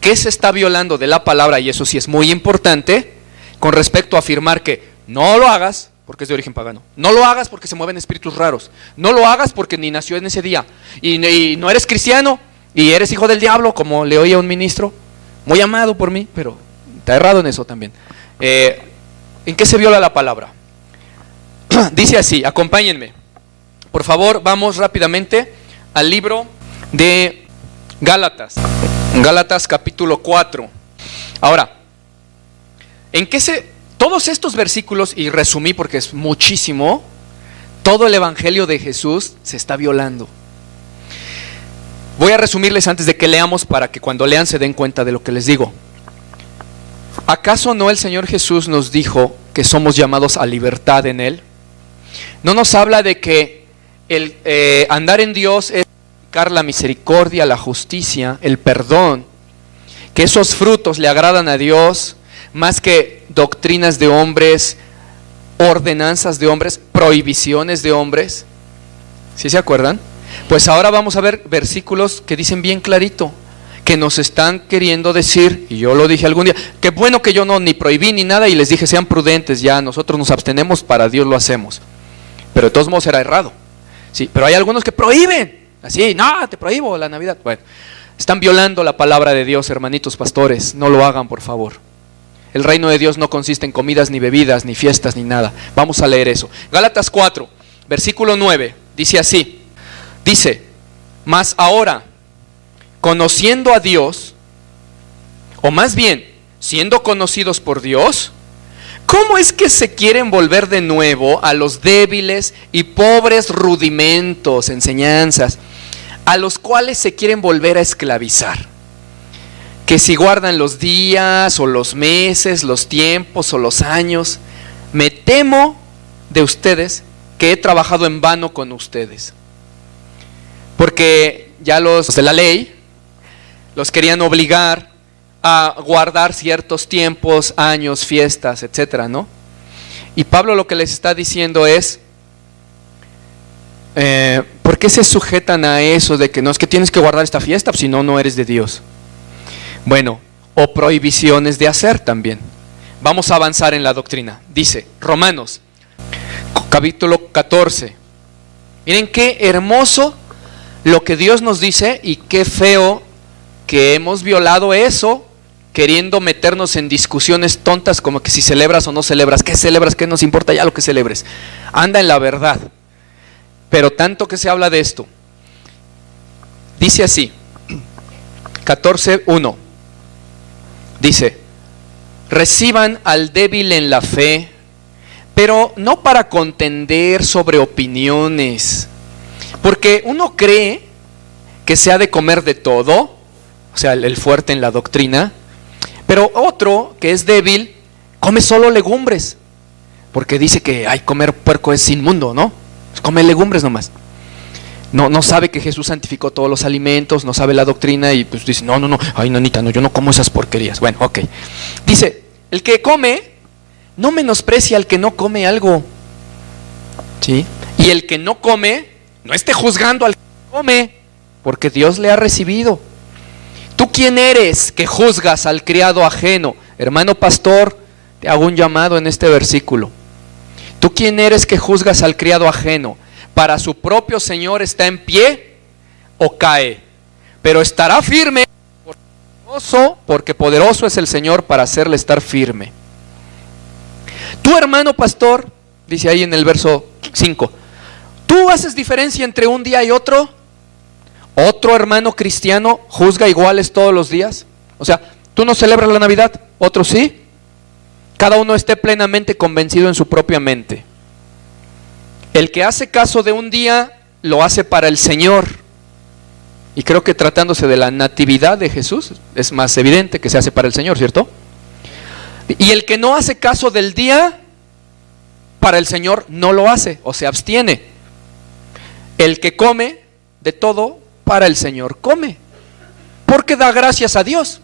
¿Qué se está violando de la palabra? Y eso sí es muy importante con respecto a afirmar que no lo hagas porque es de origen pagano. No lo hagas porque se mueven espíritus raros. No lo hagas porque ni nació en ese día. Y no eres cristiano y eres hijo del diablo, como le oía un ministro, muy amado por mí, pero está errado en eso también. ¿En qué se viola la palabra? Dice así, acompáñenme. Por favor, vamos rápidamente al libro de Gálatas. Gálatas capítulo 4. Ahora, todos estos versículos, y resumí porque es muchísimo, todo el evangelio de Jesús se está violando. Voy a resumirles antes de que leamos para que cuando lean se den cuenta de lo que les digo. ¿Acaso no el Señor Jesús nos dijo que somos llamados a libertad en Él? ¿No nos habla de que el andar en Dios es la misericordia, la justicia, el perdón, que esos frutos le agradan a Dios más que doctrinas de hombres, ordenanzas de hombres, prohibiciones de hombres? ¿Sí se acuerdan? Pues ahora vamos a ver versículos que dicen bien clarito que nos están queriendo decir, y yo lo dije algún día, qué bueno que yo no ni prohibí ni nada y les dije sean prudentes, ya nosotros nos abstenemos, para Dios lo hacemos, pero de todos modos era errado. Sí, pero hay algunos que prohíben. Así, no, te prohíbo la Navidad. Bueno, están violando la palabra de Dios, hermanitos pastores, no lo hagan, por favor. El reino de Dios no consiste en comidas, ni bebidas, ni fiestas, ni nada. Vamos a leer eso. Gálatas 4, versículo 9, dice así. Dice, mas ahora, conociendo a Dios, o más bien, siendo conocidos por Dios, ¿cómo es que se quieren volver de nuevo a los débiles y pobres rudimentos, enseñanzas, a los cuales se quieren volver a esclavizar? Que si guardan los días o los meses, los tiempos o los años, me temo de ustedes que he trabajado en vano con ustedes. Porque ya los de la ley los querían obligar a guardar ciertos tiempos, años, fiestas, etcétera, ¿no? Y Pablo lo que les está diciendo es, ¿por qué se sujetan a eso de que no es que tienes que guardar esta fiesta, si no, no eres de Dios? Bueno, o prohibiciones de hacer también. Vamos a avanzar en la doctrina. Dice, Romanos, capítulo 14. Miren qué hermoso lo que Dios nos dice y qué feo que hemos violado eso, queriendo meternos en discusiones tontas como que si celebras o no celebras, ¿qué celebras? ¿Qué nos importa ya lo que celebres? Anda en la verdad. Pero tanto que se habla de esto. Dice así, 14:1. Dice, reciban al débil en la fe, pero no para contender sobre opiniones, porque uno cree que se ha de comer de todo, o sea, el fuerte en la doctrina, pero otro que es débil come solo legumbres, porque dice que comer puerco es inmundo, ¿no? Come legumbres nomás. no sabe que Jesús santificó todos los alimentos, no sabe la doctrina y pues dice, no, ay nanita, no, yo no como esas porquerías. Bueno, ok. Dice, el que come, no menosprecia al que no come algo. ¿Sí? Y el que no come, no esté juzgando al que come, porque Dios le ha recibido. ¿Tú quién eres que juzgas al criado ajeno? Hermano pastor, te hago un llamado en este versículo. ¿Tú quién eres que juzgas al criado ajeno? Para su propio Señor está en pie o cae, pero estará firme porque poderoso es el Señor para hacerle estar firme. Tú, hermano pastor, dice ahí en el verso 5, ¿tú haces diferencia entre un día y otro? ¿Otro hermano cristiano juzga iguales todos los días? O sea, ¿tú no celebras la Navidad? ¿Otro sí? Cada uno esté plenamente convencido en su propia mente. El que hace caso de un día, lo hace para el Señor. Y creo que tratándose de la natividad de Jesús, es más evidente que se hace para el Señor, ¿cierto? Y el que no hace caso del día, para el Señor no lo hace, o se abstiene. El que come de todo, para el Señor come, porque da gracias a Dios.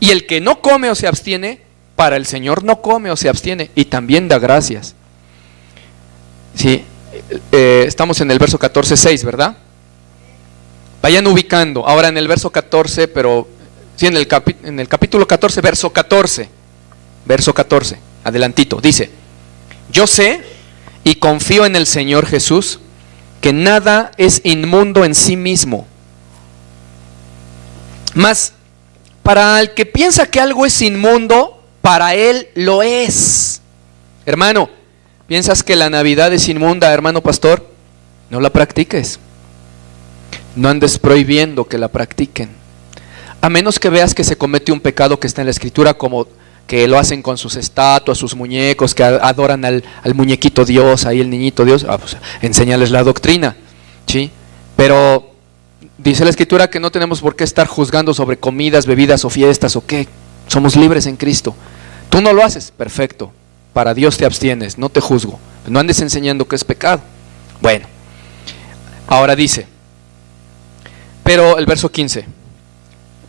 Y el que no come o se abstiene, para el Señor no come o se abstiene, y también da gracias. Sí, estamos en el verso 14:6, ¿verdad? Vayan ubicando, ahora en el verso 14, pero sí, en el capítulo 14, verso 14, adelantito, dice, yo sé y confío en el Señor Jesús, que nada es inmundo en sí mismo. Mas, para el que piensa que algo es inmundo, para él lo es. Hermano, ¿piensas que la Navidad es inmunda, hermano pastor? No la practiques. No andes prohibiendo que la practiquen. A menos que veas que se comete un pecado que está en la Escritura, como que lo hacen con sus estatuas, sus muñecos, que adoran al muñequito Dios, ahí el niñito Dios, pues, enséñales la doctrina, ¿sí? Pero dice la Escritura que no tenemos por qué estar juzgando sobre comidas, bebidas o fiestas o qué. Somos libres en Cristo. Tú no lo haces, perfecto. Para Dios te abstienes, no te juzgo. No andes enseñando que es pecado. Bueno, ahora dice, pero el verso 15,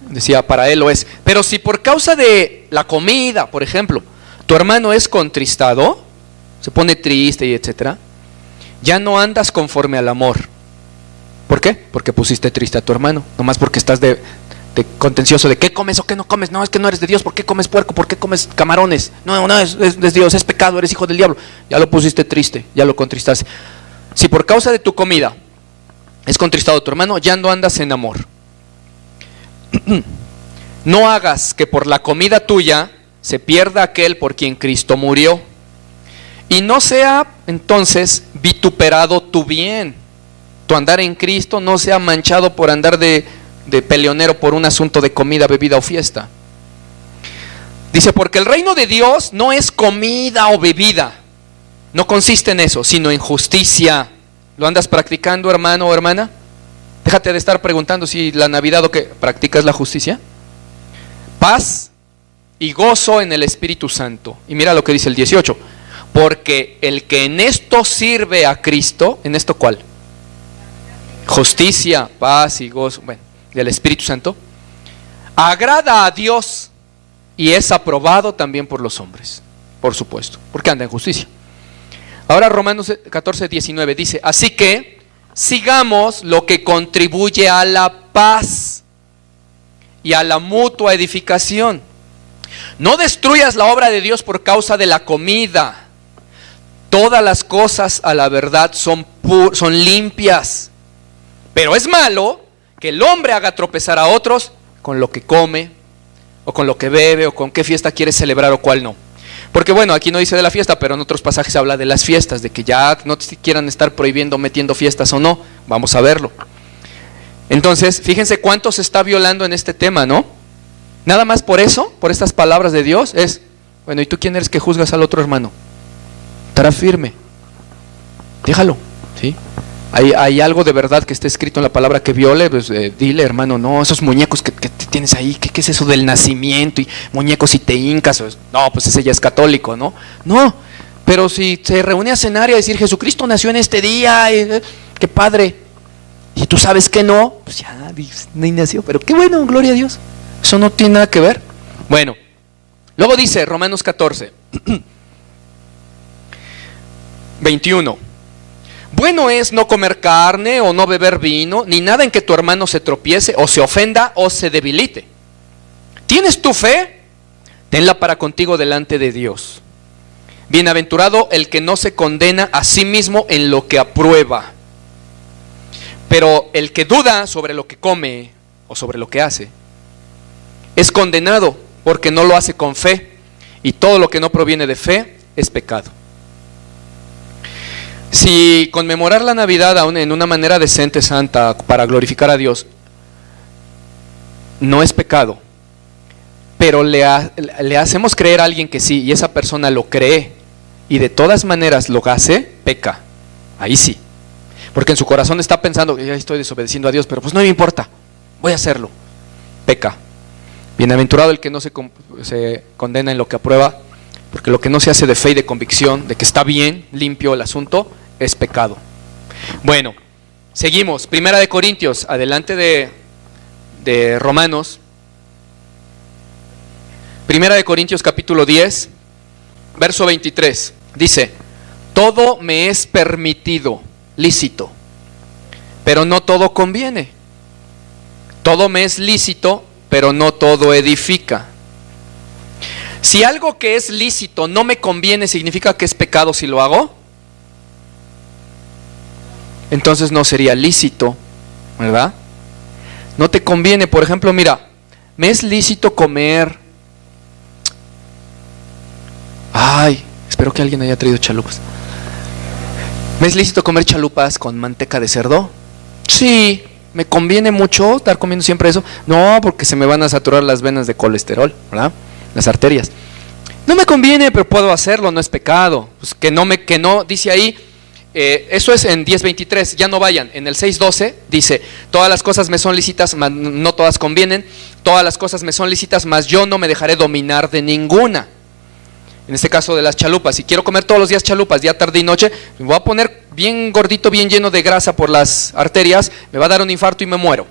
decía, para él lo es. Pero si por causa de la comida, por ejemplo, tu hermano es contristado, se pone triste y etcétera, ya no andas conforme al amor. ¿Por qué? Porque pusiste triste a tu hermano, nomás porque estás de contencioso de qué comes o qué no comes. No, es que no eres de Dios. ¿Por qué comes puerco? ¿Por qué comes camarones? No, es Dios, es pecado, eres hijo del diablo. Ya lo pusiste triste, ya lo contristaste. Si por causa de tu comida es contristado tu hermano, ya no andas en amor. No hagas que por la comida tuya se pierda aquel por quien Cristo murió, y no sea entonces vituperado tu bien. Tu andar en Cristo no sea manchado por andar de peleonero por un asunto de comida, bebida o fiesta. Dice, porque el reino de Dios no es comida o bebida, no consiste en eso, sino en justicia. ¿Lo andas practicando, hermano o hermana? Déjate de estar preguntando si la Navidad o qué, ¿practicas la justicia? Paz y gozo en el Espíritu Santo. Y mira lo que dice el 18, porque el que en esto sirve a Cristo, ¿en esto cuál? Justicia, paz y gozo, bueno, del Espíritu Santo, agrada a Dios y es aprobado también por los hombres, por supuesto, porque anda en justicia. Ahora Romanos 14:19 dice, así que sigamos lo que contribuye a la paz y a la mutua edificación. No destruyas la obra de Dios por causa de la comida. Todas las cosas a la verdad son limpias, pero es malo que el hombre haga tropezar a otros con lo que come, o con lo que bebe, o con qué fiesta quiere celebrar o cuál no. Porque bueno, aquí no dice de la fiesta, pero en otros pasajes habla de las fiestas, de que ya no quieran estar prohibiendo, metiendo fiestas o no. Vamos a verlo. Entonces, fíjense cuánto se está violando en este tema, ¿no? Nada más por eso, por estas palabras de Dios, es, bueno, ¿y tú quién eres que juzgas al otro hermano? Estará firme. Déjalo, ¿sí? Hay algo de verdad que esté escrito en la palabra que viole, pues dile, hermano, no, esos muñecos que tienes ahí, ¿qué es eso del nacimiento? Y muñecos y te hincas, no, pues ese ya es católico, ¿no? No, pero si se reúne a cenar y a decir, Jesucristo nació en este día, qué padre, Y tú sabes que no, pues ya, ni nació, pero qué bueno, gloria a Dios. Eso no tiene nada que ver. Bueno, luego dice Romanos 14, 21. Bueno es no comer carne o no beber vino, ni nada en que tu hermano se tropiece o se ofenda o se debilite. ¿Tienes tu fe? Tenla para contigo delante de Dios. Bienaventurado el que no se condena a sí mismo en lo que aprueba. Pero el que duda sobre lo que come o sobre lo que hace, es condenado porque no lo hace con fe, y todo lo que no proviene de fe es pecado. Si conmemorar la Navidad aún en una manera decente, santa, para glorificar a Dios, no es pecado, pero le hacemos creer a alguien que sí, y esa persona lo cree, y de todas maneras lo hace, peca. Ahí sí. Porque en su corazón está pensando, ya estoy desobedeciendo a Dios, pero pues no me importa, voy a hacerlo. Peca. Bienaventurado el que no se condena en lo que aprueba, porque lo que no se hace de fe y de convicción, de que está bien, limpio el asunto, es pecado. Bueno, seguimos. Primera de Corintios, adelante de Romanos. Primera de Corintios capítulo 10, verso 23. Dice, todo me es permitido, lícito, pero no todo conviene. Todo me es lícito, pero no todo edifica. Si algo que es lícito no me conviene, ¿significa que es pecado si lo hago? Entonces no sería lícito, ¿verdad? No te conviene. Por ejemplo, mira, me es lícito comer... Ay, espero que alguien haya traído chalupas. ¿Me es lícito comer chalupas con manteca de cerdo? Sí. ¿Me conviene mucho estar comiendo siempre eso? No, porque se me van a saturar las venas de colesterol, ¿verdad? Las arterias. No me conviene, pero puedo hacerlo, no es pecado. Pues que no, dice ahí, eso es en 10:23, ya no vayan. En el 6:12 dice, todas las cosas me son lícitas, mas no todas convienen. Todas las cosas me son lícitas, mas yo no me dejaré dominar de ninguna. En este caso de las chalupas, si quiero comer todos los días chalupas, día, tarde y noche, me voy a poner bien gordito, bien lleno de grasa por las arterias, me va a dar un infarto y me muero.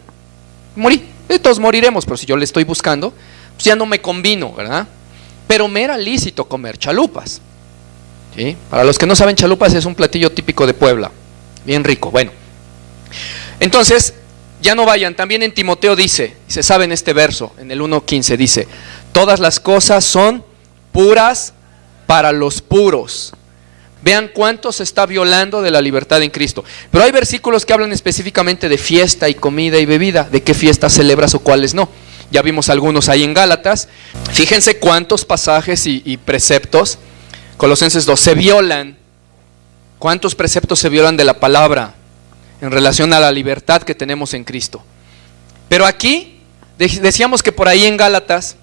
Morí, todos moriremos, pero si yo le estoy buscando, pues ya no me convino, ¿verdad? Pero me era lícito comer chalupas, ¿sí? Para los que no saben, chalupas es un platillo típico de Puebla, bien rico. Bueno, entonces, ya no vayan. También en Timoteo dice, se sabe en este verso, en el 1:15 dice, todas las cosas son puras para los puros. Vean cuánto se está violando de la libertad en Cristo. Pero hay versículos que hablan específicamente de fiesta y comida y bebida, de qué fiestas celebras o cuáles no. Ya vimos algunos ahí en Gálatas. Fíjense cuántos pasajes y preceptos, Colosenses 2, se violan. ¿Cuántos preceptos se violan de la palabra en relación a la libertad que tenemos en Cristo? Pero aquí, decíamos que por ahí en Gálatas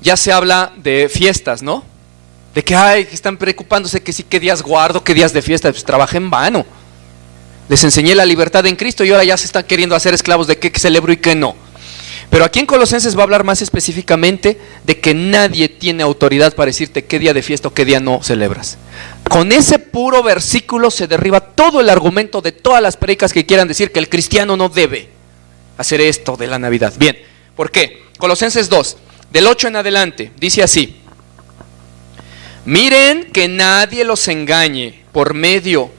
ya se habla de fiestas, ¿no? De que están preocupándose que sí, qué días guardo, qué días de fiesta. Pues trabajé en vano. Les enseñé la libertad en Cristo y ahora ya se están queriendo hacer esclavos de qué celebro y qué no. Pero aquí en Colosenses va a hablar más específicamente de que nadie tiene autoridad para decirte qué día de fiesta o qué día no celebras. Con ese puro versículo se derriba todo el argumento de todas las predicas que quieran decir que el cristiano no debe hacer esto de la Navidad. Bien, ¿por qué? Colosenses 2, del 8 en adelante, dice así. Miren que nadie los engañe por medio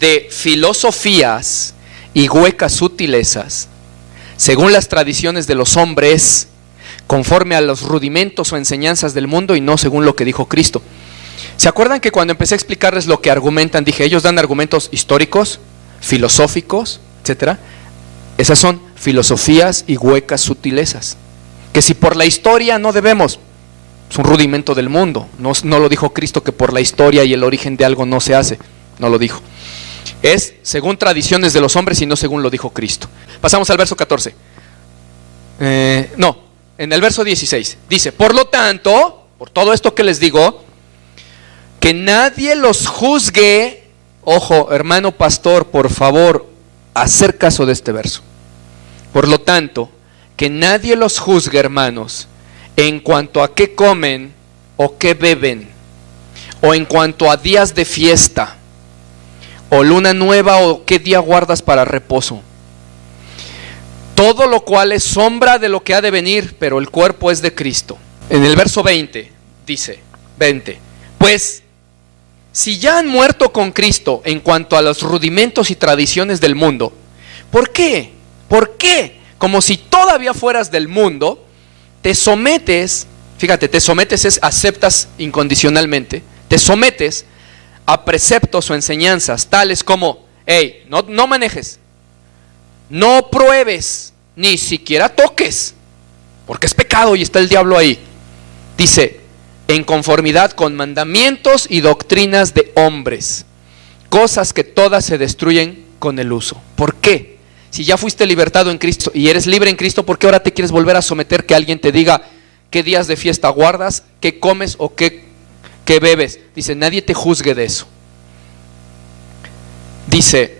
de filosofías y huecas sutilezas, según las tradiciones de los hombres, conforme a los rudimentos o enseñanzas del mundo y no según lo que dijo Cristo. ¿Se acuerdan que cuando empecé a explicarles lo que argumentan, dije, ellos dan argumentos históricos, filosóficos, etcétera? Esas son filosofías y huecas sutilezas. Que si por la historia no debemos, es un rudimento del mundo. No lo dijo Cristo que por la historia y el origen de algo no se hace. No lo dijo. Es según tradiciones de los hombres y no según lo dijo Cristo. Pasamos al verso 14. En el verso 16. Dice, por lo tanto, por todo esto que les digo, que nadie los juzgue. Ojo, hermano pastor, por favor, hacer caso de este verso. Por lo tanto, que nadie los juzgue, hermanos, en cuanto a qué comen o qué beben, o en cuanto a días de fiesta, o luna nueva, o qué día guardas para reposo. todo lo cual es sombra de lo que ha de venir, pero el cuerpo es de Cristo. En el verso 20 dice, pues si ya han muerto con Cristo en cuanto a los rudimentos y tradiciones del mundo, ¿por qué? Como si todavía fueras del mundo, te sometes, fíjate, es aceptas incondicionalmente, te sometes a preceptos o enseñanzas tales como, hey, no manejes, no pruebes, ni siquiera toques, porque es pecado y está el diablo ahí. Dice, en conformidad con mandamientos y doctrinas de hombres, cosas que todas se destruyen con el uso. ¿Por qué? Si ya fuiste libertado en Cristo y eres libre en Cristo, ¿por qué ahora te quieres volver a someter que alguien te diga qué días de fiesta guardas, qué comes o qué bebes? Dice, nadie te juzgue de eso. Dice,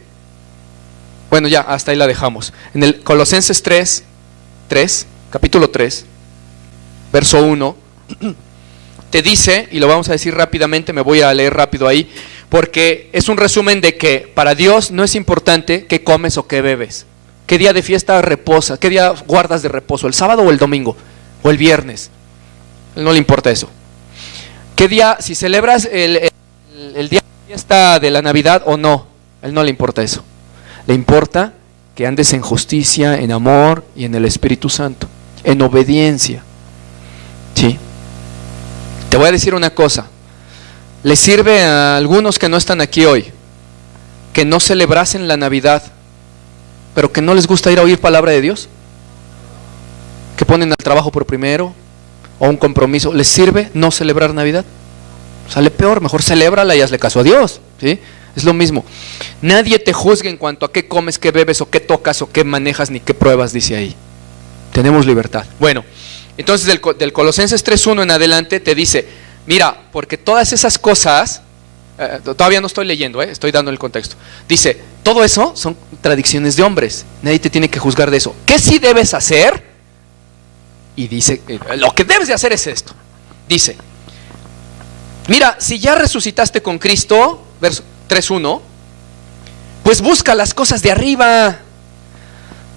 bueno, ya, hasta ahí la dejamos. En el Colosenses 3, capítulo 3, verso 1, te dice, y lo vamos a decir rápidamente, me voy a leer rápido ahí, porque es un resumen de que para Dios no es importante qué comes o qué bebes, qué día de fiesta reposas, qué día guardas de reposo, el sábado o el domingo, o el viernes. A él no le importa eso. ¿Qué día, si celebras el día de fiesta de la Navidad o no? A él no le importa eso. Le importa que andes en justicia, en amor y en el Espíritu Santo, en obediencia. ¿Sí? Te voy a decir una cosa. Le sirve a algunos que no están aquí hoy, que no celebrasen la Navidad, pero que no les gusta ir a oír palabra de Dios, que ponen al trabajo por primero, o un compromiso. ¿Les sirve no celebrar Navidad? Sale peor, mejor celébrala y hazle caso a Dios, ¿sí? Es lo mismo. Nadie te juzgue en cuanto a qué comes, qué bebes, o qué tocas, o qué manejas, ni qué pruebas, dice ahí. Tenemos libertad. Bueno, entonces del Colosenses 3:1 en adelante te dice, mira, porque todas esas cosas, todavía no estoy leyendo, estoy dando el contexto. Dice, todo eso son tradiciones de hombres, nadie te tiene que juzgar de eso. ¿Qué sí debes hacer? Y dice, lo que debes de hacer es esto. Dice, mira, si ya resucitaste con Cristo, verso 3:1, pues busca las cosas de arriba,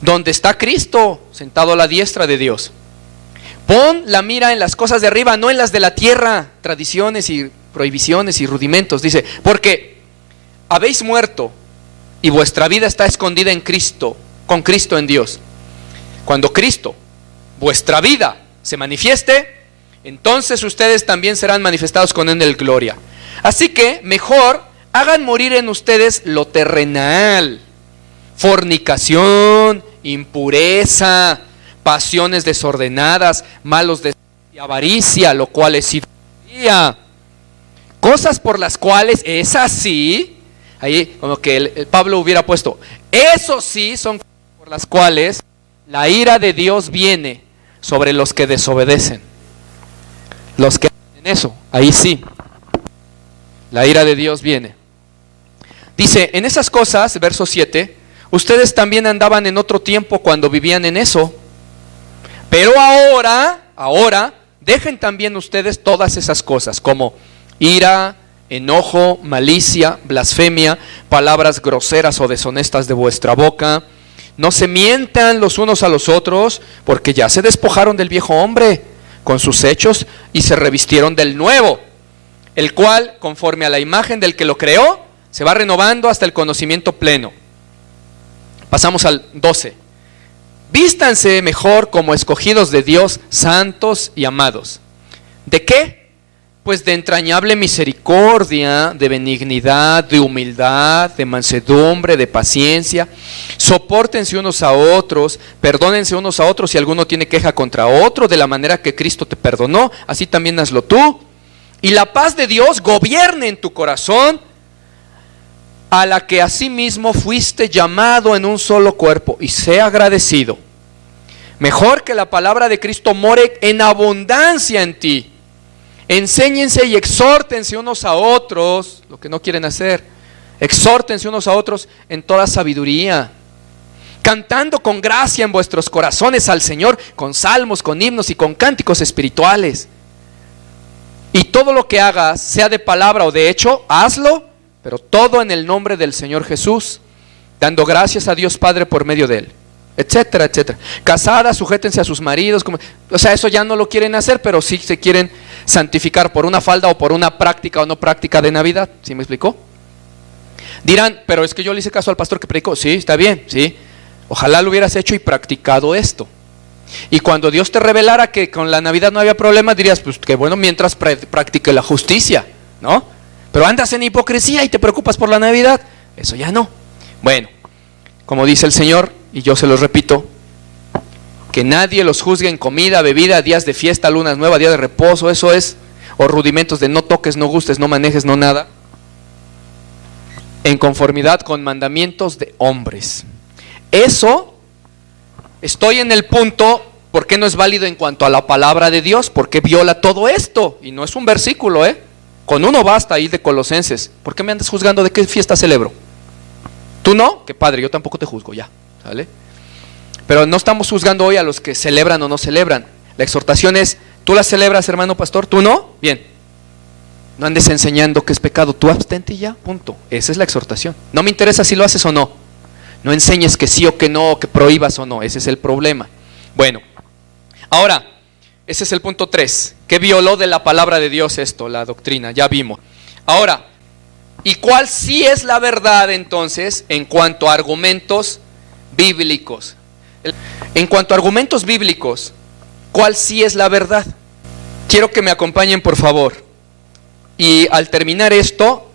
donde está Cristo, sentado a la diestra de Dios. Pon la mira en las cosas de arriba, no en las de la tierra, tradiciones y prohibiciones y rudimentos. Dice, porque habéis muerto y vuestra vida está escondida en Cristo, con Cristo en Dios. Cuando Cristo, vuestra vida, se manifieste, entonces ustedes también serán manifestados con él en gloria. Así que mejor hagan morir en ustedes lo terrenal, fornicación, impureza, pasiones desordenadas, malos deseos y avaricia, lo cual es idolatría. Cosas por las cuales es así, ahí como que el Pablo hubiera puesto, eso sí son cosas por las cuales la ira de Dios viene sobre los que desobedecen. Los que hacen eso, ahí sí, la ira de Dios viene. Dice, en esas cosas, verso 7, ustedes también andaban en otro tiempo cuando vivían en eso. Pero ahora, dejen también ustedes todas esas cosas, como ira, enojo, malicia, blasfemia, palabras groseras o deshonestas de vuestra boca. No se mientan los unos a los otros, porque ya se despojaron del viejo hombre con sus hechos y se revistieron del nuevo, el cual, conforme a la imagen del que lo creó, se va renovando hasta el conocimiento pleno. Pasamos al 12. Vístanse mejor como escogidos de Dios, santos y amados. ¿De qué? Pues de entrañable misericordia, de benignidad, de humildad, de mansedumbre, de paciencia. Sopórtense unos a otros, perdónense unos a otros si alguno tiene queja contra otro, de la manera que Cristo te perdonó, así también hazlo tú. Y la paz de Dios gobierne en tu corazón, a la que asimismo fuiste llamado en un solo cuerpo, y sea agradecido. Mejor que la palabra de Cristo more en abundancia en ti. Enséñense y exhórtense unos a otros, lo que no quieren hacer, exhórtense unos a otros en toda sabiduría, cantando con gracia en vuestros corazones al Señor, con salmos, con himnos y con cánticos espirituales. Y todo lo que hagas, sea de palabra o de hecho, hazlo, pero todo en el nombre del Señor Jesús, dando gracias a Dios Padre por medio de Él. etcétera, etcétera. Casadas, sujétense a sus maridos. O sea, eso ya no lo quieren hacer, pero sí se quieren santificar por una falda o por una práctica o no práctica de Navidad. ¿Sí me explicó? Dirán, pero es que yo le hice caso al pastor que predicó. Sí, está bien, sí. Ojalá lo hubieras hecho y practicado esto. Y cuando Dios te revelara que con la Navidad no había problema, dirías, pues que bueno, mientras practique la justicia, ¿no? Pero andas en hipocresía y te preocupas por la Navidad. Eso ya no. Bueno, como dice el Señor, y yo se los repito, que nadie los juzgue en comida, bebida, días de fiesta, lunas nuevas, día de reposo, eso es, o rudimentos de no toques, no gustes, no manejes, no nada, en conformidad con mandamientos de hombres. Eso, estoy en el punto, ¿por qué no es válido en cuanto a la palabra de Dios? Porque viola todo esto, y no es un versículo, con uno basta ahí de Colosenses. ¿Por qué me andas juzgando de qué fiesta celebro? ¿Tú no? Qué padre, yo tampoco te juzgo, ya, ¿sale? Pero no estamos juzgando hoy a los que celebran o no celebran. La exhortación es, ¿tú la celebras, hermano pastor? ¿Tú no? Bien. No andes enseñando que es pecado, tú abstente y ya, punto. Esa es la exhortación. No me interesa si lo haces o no. No enseñes que sí o que no, que prohíbas o no, ese es el problema. Bueno, ahora, ese es el punto 3, que violó de la palabra de Dios esto, la doctrina, ya vimos. Ahora, ¿y cuál sí es la verdad entonces en cuanto a argumentos bíblicos? En cuanto a argumentos bíblicos, ¿cuál sí es la verdad? Quiero que me acompañen, por favor. Y al terminar esto,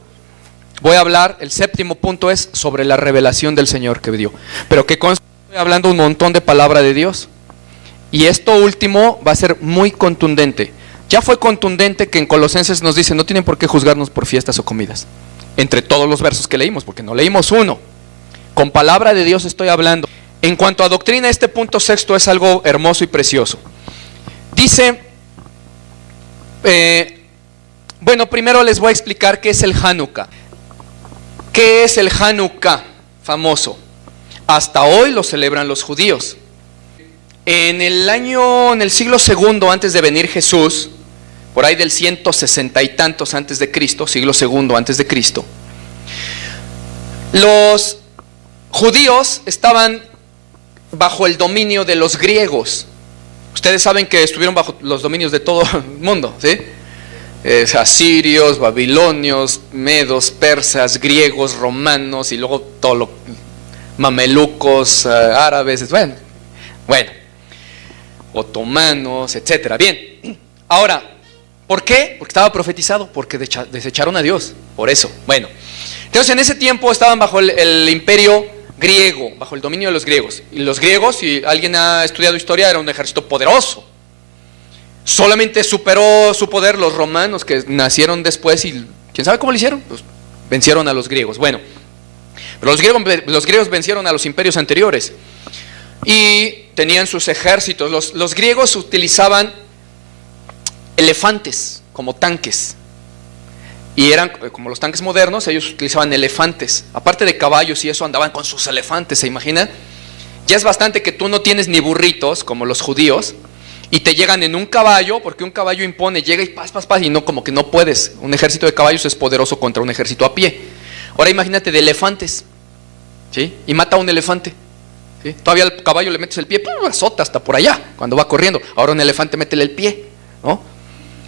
voy a hablar, el séptimo punto es sobre la revelación del Señor que dio. Pero que conste, estoy hablando un montón de palabra de Dios. Y esto último va a ser muy contundente. Ya fue contundente que en Colosenses nos dice, no tienen por qué juzgarnos por fiestas o comidas. Entre todos los versos que leímos, porque no leímos uno. Con palabra de Dios estoy hablando. En cuanto a doctrina, este punto sexto es algo hermoso y precioso. Dice, bueno, primero les voy a explicar qué es el Hanukkah. ¿Qué es el Hanukkah famoso? Hasta hoy lo celebran los judíos. En el siglo segundo antes de venir Jesús, por ahí del 160 y tantos antes de Cristo, siglo segundo antes de Cristo, los judíos estaban bajo el dominio de los griegos. Ustedes saben que estuvieron bajo los dominios de todo el mundo, ¿sí? Asirios, babilonios, medos, persas, griegos, romanos y luego todo lo, mamelucos, árabes, bueno, otomanos, etcétera. Bien, ahora, ¿por qué? Porque estaba profetizado, porque desecharon a Dios, por eso. Bueno, entonces en ese tiempo estaban bajo el imperio griego, bajo el dominio de los griegos. Y los griegos, si alguien ha estudiado historia, era un ejército poderoso. Solamente superó su poder los romanos que nacieron después y ¿quién sabe cómo lo hicieron? Pues vencieron a los griegos. Bueno, pero los griegos vencieron a los imperios anteriores y tenían sus ejércitos. Los griegos utilizaban elefantes como tanques. Y eran como los tanques modernos, ellos utilizaban elefantes. Aparte de caballos y eso, andaban con sus elefantes, ¿se imaginan? Ya es bastante que tú no tienes ni burritos, como los judíos, y te llegan en un caballo, porque un caballo impone, llega y paz, y no, como que no puedes. Un ejército de caballos es poderoso contra un ejército a pie. Ahora imagínate de elefantes, ¿sí? Y mata a un elefante, ¿sí? Todavía al caballo le metes el pie, azota hasta por allá, cuando va corriendo. Ahora un elefante métele el pie, ¿no?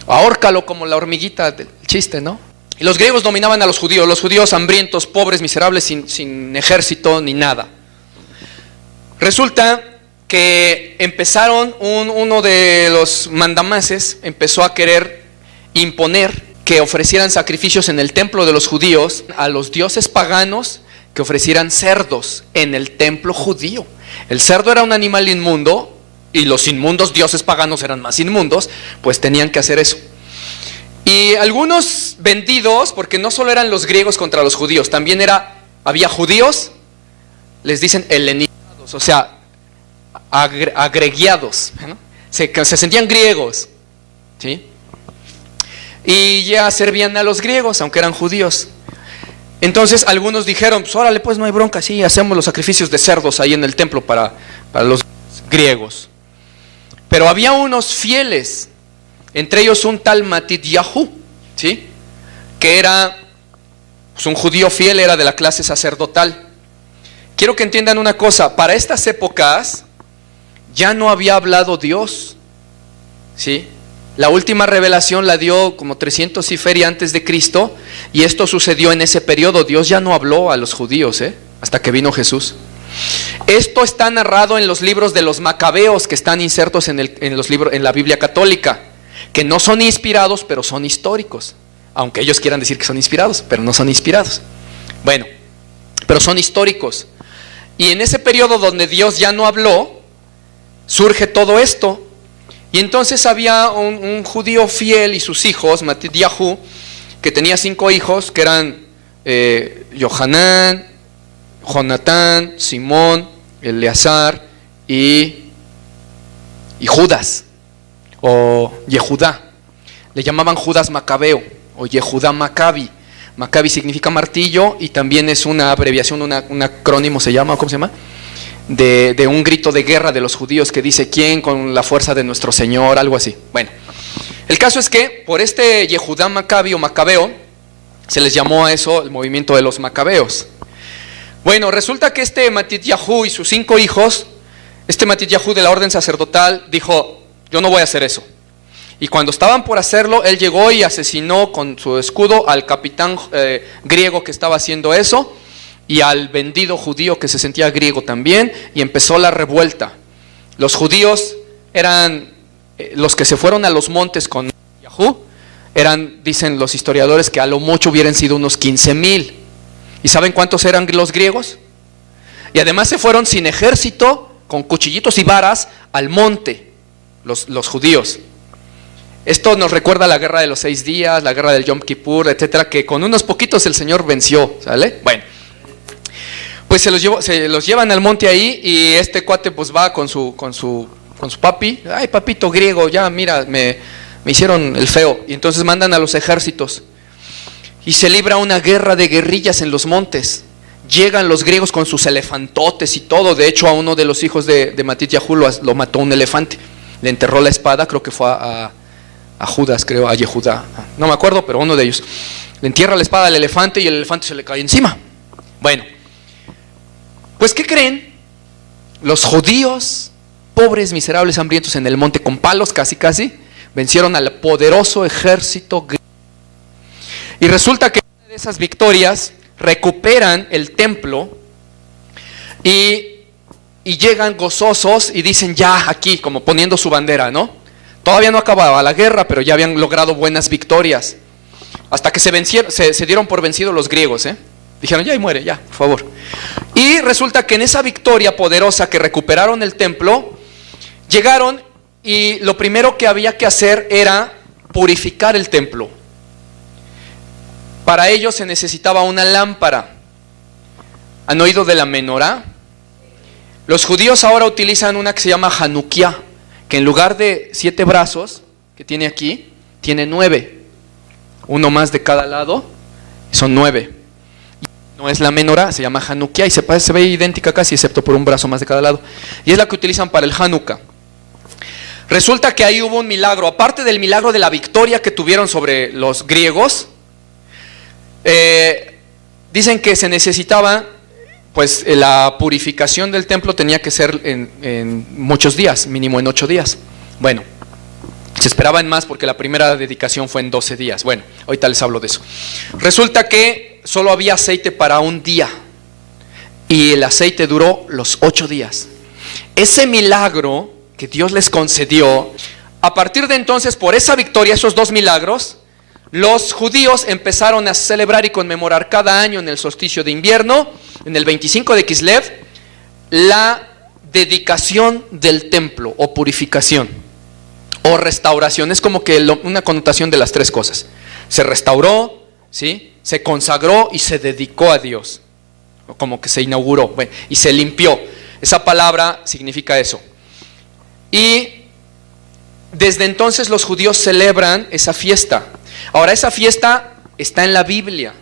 Ahórcalo como la hormiguita del chiste, ¿no? Y los griegos dominaban a los judíos hambrientos, pobres, miserables, sin ejército ni nada. Resulta que empezaron, uno de los mandamases empezó a querer imponer que ofrecieran sacrificios en el templo de los judíos a los dioses paganos, que ofrecieran cerdos en el templo judío. El cerdo era un animal inmundo y los inmundos dioses paganos eran más inmundos, pues tenían que hacer eso. Y algunos vendidos, porque no solo eran los griegos contra los judíos, también había judíos, les dicen helenizados, o sea, agregiados, ¿no? Se sentían griegos, ¿sí? Y ya servían a los griegos, aunque eran judíos. Entonces algunos dijeron, pues órale, pues no hay bronca, sí, hacemos los sacrificios de cerdos ahí en el templo para los griegos. Pero había unos fieles, entre ellos un tal Matityahu, ¿sí? Que era pues un judío fiel, era de la clase sacerdotal, quiero que entiendan una cosa. Para estas épocas ya no había hablado Dios, ¿sí? La última revelación la dio como 300 y feria antes de Cristo, y esto sucedió en ese periodo. Dios ya no habló a los judíos, hasta que vino Jesús. Esto está narrado en los libros de los Macabeos, que están insertos en los libros, en la Biblia católica, que no son inspirados, pero son históricos. Aunque ellos quieran decir que son inspirados, pero no son inspirados. Bueno, pero son históricos. Y en ese periodo donde Dios ya no habló, surge todo esto. Y entonces había un judío fiel y sus hijos, Matityahu, que tenía 5 hijos, que eran Yohanan, Jonatán, Simón, Eleazar y Judas, o Yehudá. Le llamaban Judas Macabeo, o Yehudá Maccabi. Maccabi significa martillo, y también es una abreviación, un acrónimo se llama, ¿cómo se llama? De un grito de guerra de los judíos que dice: ¿quién con la fuerza de nuestro Señor? Algo así. Bueno, el caso es que por este Yehudá Maccabi o Macabeo se les llamó a eso el movimiento de los Macabeos. Bueno, resulta que este Matityahu y sus 5 hijos, este Matityahu de la orden sacerdotal dijo: yo no voy a hacer eso. Y cuando estaban por hacerlo, él llegó y asesinó con su escudo al capitán griego que estaba haciendo eso, y al vendido judío que se sentía griego también, y empezó la revuelta. Los judíos eran los que se fueron a los montes con Yahú, eran, dicen los historiadores, que a lo mucho hubieran sido unos 15,000. ¿Y saben cuántos eran los griegos? Y además se fueron sin ejército, con cuchillitos y varas, al monte, los judíos. Esto nos recuerda la guerra de los 6 días, la guerra del Yom Kippur, etcétera, que con unos poquitos el Señor venció, ¿sale? Bueno, pues se los llevan al monte ahí, y este cuate pues va con su papi. Ay, papito griego, ya mira, me hicieron el feo. Y entonces mandan a los ejércitos, y se libra una guerra de guerrillas en los montes. Llegan los griegos con sus elefantotes y todo. De hecho, a uno de los hijos de Matityahu lo mató un elefante. Le enterró la espada, creo que fue a Judas, creo, a Yehudá. No me acuerdo, pero uno de ellos. Le entierra la espada al elefante y el elefante se le cae encima. Bueno, pues ¿qué creen? Los judíos, pobres, miserables, hambrientos en el monte, con palos casi, vencieron al poderoso ejército griego. Y resulta que una de esas victorias recuperan el templo y llegan gozosos y dicen: ya aquí, como poniendo su bandera, ¿no? Todavía no acababa la guerra, pero ya habían logrado buenas victorias. Hasta que se dieron por vencidos los griegos, Dijeron: ya, y muere, ya, por favor. Y resulta que en esa victoria poderosa que recuperaron el templo, llegaron, y lo primero que había que hacer era purificar el templo. Para ello se necesitaba una lámpara. ¿Han oído de la menorá? Los judíos ahora utilizan una que se llama Hanukkah, que en lugar de 7 brazos que tiene aquí, tiene 9. Uno más de cada lado, son 9. No es la menorá, se llama Hanukkah, y se ve idéntica casi, excepto por un brazo más de cada lado. Y es la que utilizan para el Hanukkah. Resulta que ahí hubo un milagro. Aparte del milagro de la victoria que tuvieron sobre los griegos, dicen que se necesitaba, pues la purificación del templo tenía que ser en muchos días, mínimo en 8 días. Bueno, se esperaba en más porque la primera dedicación fue en 12 días. Bueno, ahorita les hablo de eso. Resulta que solo había aceite para un día, y el aceite duró los 8 días. Ese milagro que Dios les concedió, a partir de entonces, por esa victoria, esos 2 milagros, los judíos empezaron a celebrar y conmemorar cada año en el solsticio de invierno, en el 25 de Kislev, la dedicación del templo, o purificación, o restauración. Es como que una connotación de las 3 cosas. Se restauró, ¿sí? Se consagró y se dedicó a Dios, o como que se inauguró, bueno, y se limpió. Esa palabra significa eso. Y desde entonces los judíos celebran esa fiesta. Ahora, esa fiesta está en la Biblia.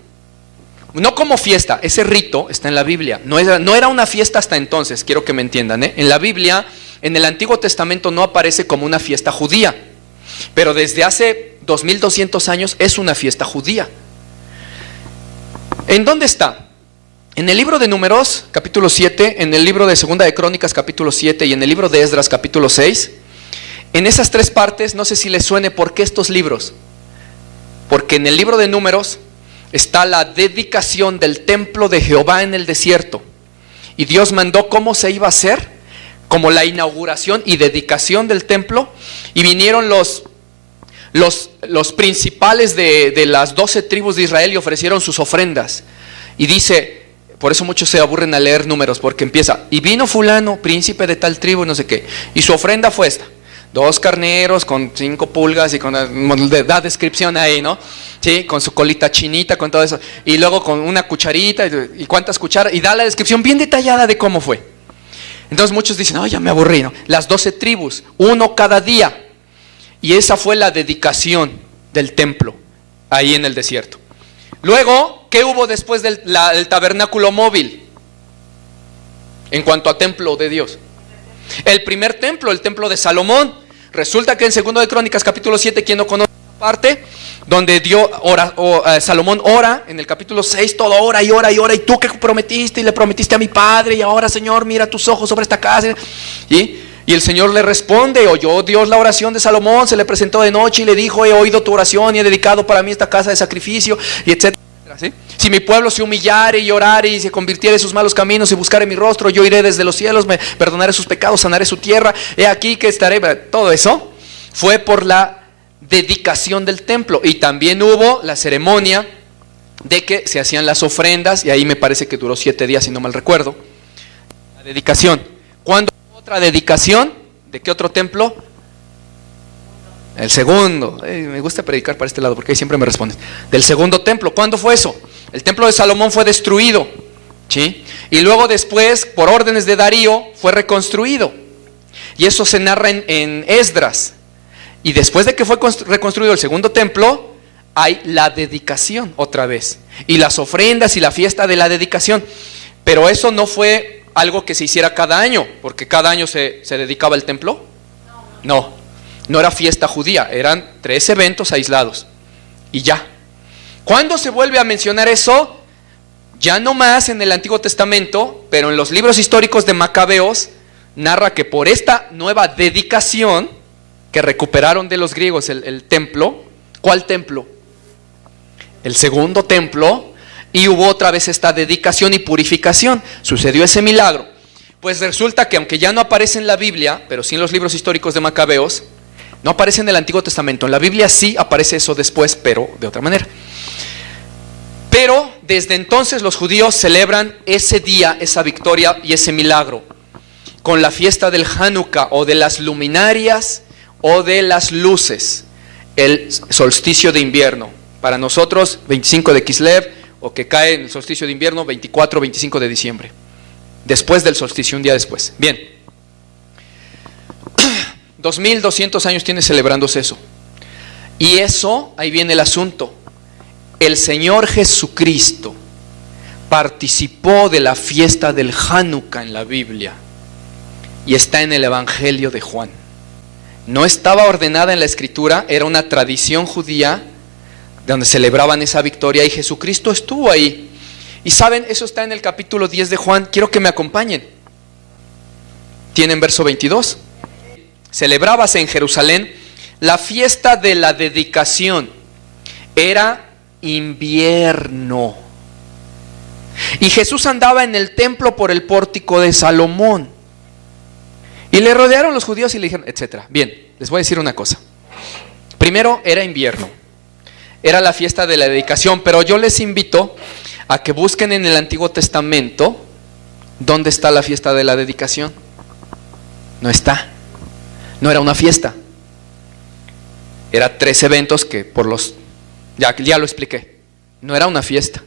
No como fiesta, ese rito está en la Biblia. No era una fiesta hasta entonces, quiero que me entiendan, En la Biblia, en el Antiguo Testamento, no aparece como una fiesta judía, pero desde hace 2200 años es una fiesta judía. ¿En dónde está? En el libro de Números, capítulo 7, en el libro de Segunda de Crónicas, capítulo 7, y en el libro de Esdras, capítulo 6, en esas tres partes, no sé si les suene por qué estos libros. Porque en el libro de Números está la dedicación del templo de Jehová en el desierto. Y Dios mandó cómo se iba a hacer, como la inauguración y dedicación del templo. Y vinieron los principales de las 12 tribus de Israel y ofrecieron sus ofrendas. Y dice, por eso muchos se aburren a leer Números, porque empieza, y vino fulano, príncipe de tal tribu, no sé qué, y su ofrenda fue esta: 2 carneros con 5 pulgas y con da descripción ahí, ¿no? Sí, con su colita chinita, con todo eso, y luego con una cucharita, y cuántas cucharas, y da la descripción bien detallada de cómo fue. Entonces muchos dicen, ya me aburrí, ¿no? Las 12 tribus, uno cada día. Y esa fue la dedicación del templo ahí en el desierto. Luego, ¿qué hubo después del tabernáculo móvil en cuanto a templo de Dios? El primer templo, el templo de Salomón. Resulta que en Segundo de Crónicas, capítulo 7, ¿quién no conoce esa parte? Donde Salomón ora, en el capítulo 6, todo ora y ora y ora. ¿Y tú qué prometiste? Y le prometiste a mi padre, y ahora, Señor, mira tus ojos sobre esta casa. Y el Señor le responde, oyó Dios la oración de Salomón, se le presentó de noche y le dijo, he oído tu oración y he dedicado para mí esta casa de sacrificio, y etcétera. ¿Sí? Si mi pueblo se humillare y orare y se convirtiere en sus malos caminos y buscare mi rostro, yo iré desde los cielos, me perdonaré sus pecados, sanaré su tierra, he aquí que estaré. Todo eso fue por la dedicación del templo. Y también hubo la ceremonia de que se hacían las ofrendas, y ahí me parece que duró 7 días, si no mal recuerdo. La dedicación. ¿Cuándo hubo otra dedicación? ¿De qué otro templo? El segundo. Me gusta predicar para este lado porque ahí siempre me responden. Del segundo templo. ¿Cuándo fue eso? El templo de Salomón fue destruido, ¿sí? Y luego después, por órdenes de Darío, fue reconstruido. Y eso se narra en Esdras. Y después de que fue reconstruido el segundo templo, hay la dedicación otra vez. Y las ofrendas y la fiesta de la dedicación. Pero eso no fue algo que se hiciera cada año, porque cada año se dedicaba el templo. No era fiesta judía, eran 3 eventos aislados. Y ya. ¿Cuándo se vuelve a mencionar eso? Ya no más en el Antiguo Testamento, pero en los libros históricos de Macabeos, narra que por esta nueva dedicación que recuperaron de los griegos el templo. ¿Cuál templo? El segundo templo. Y hubo otra vez esta dedicación y purificación. Sucedió ese milagro. Pues resulta que aunque ya no aparece en la Biblia, pero sí en los libros históricos de Macabeos, no aparece en el Antiguo Testamento. En la Biblia sí aparece eso después, pero de otra manera. Pero desde entonces los judíos celebran ese día, esa victoria y ese milagro, con la fiesta del Hanukkah, o de las luminarias, o de las luces, el solsticio de invierno. Para nosotros, 25 de Kislev, o que cae en el solsticio de invierno, 24 o 25 de diciembre. Después del solsticio, un día después. Bien. 2200 años tiene celebrándose eso. Y eso, ahí viene el asunto. El Señor Jesucristo participó de la fiesta del Hanukkah en la Biblia. Y está en el Evangelio de Juan. No estaba ordenada en la Escritura, era una tradición judía donde celebraban esa victoria, y Jesucristo estuvo ahí. Y saben, eso está en el capítulo 10 de Juan. Quiero que me acompañen. ¿Tienen verso 22? Celebrábase en Jerusalén la fiesta de la dedicación. Era invierno. Y Jesús andaba en el templo por el pórtico de Salomón. Y le rodearon los judíos y le dijeron, etcétera. Bien, les voy a decir una cosa. Primero, era invierno. Era la fiesta de la dedicación, pero yo les invito a que busquen en el Antiguo Testamento dónde está la fiesta de la dedicación. No está. No era una fiesta. Era 3 eventos que ya lo expliqué. No era una fiesta.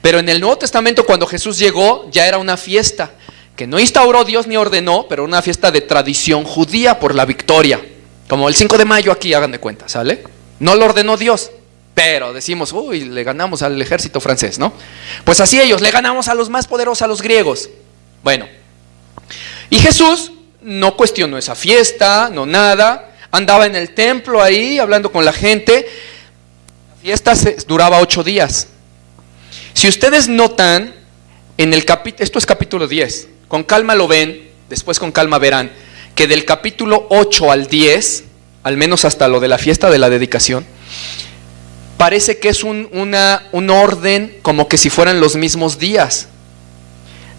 Pero en el Nuevo Testamento, cuando Jesús llegó, ya era una fiesta que no instauró Dios ni ordenó, pero una fiesta de tradición judía por la victoria. Como el 5 de mayo aquí, hagan de cuenta, ¿sale? No lo ordenó Dios, pero decimos, uy, le ganamos al ejército francés, ¿no? Pues así ellos, le ganamos a los más poderosos, a los griegos. Bueno, y Jesús no cuestionó esa fiesta, no nada. Andaba en el templo ahí, hablando con la gente. La fiesta duraba 8 días. Si ustedes notan, esto es capítulo 10, con calma lo ven, después con calma verán, que del capítulo 8 al 10, al menos hasta lo de la fiesta de la dedicación, parece que es un orden como que si fueran los mismos días.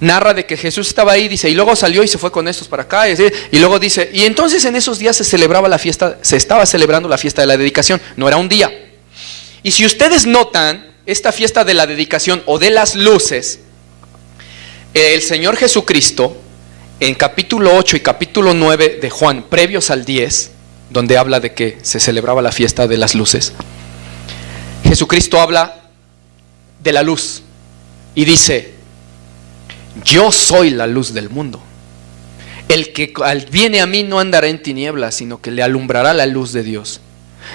Narra de que Jesús estaba ahí, dice, y luego salió y se fue con estos para acá, y luego dice, y entonces en esos días se estaba celebrando la fiesta de la dedicación, no era un día. Y si ustedes notan, esta fiesta de la dedicación o de las luces, el Señor Jesucristo, en capítulo 8 y capítulo 9 de Juan, previos al 10, donde habla de que se celebraba la fiesta de las luces, Jesucristo habla de la luz y dice, yo soy la luz del mundo. El que viene a mí no andará en tinieblas, sino que le alumbrará la luz de Dios.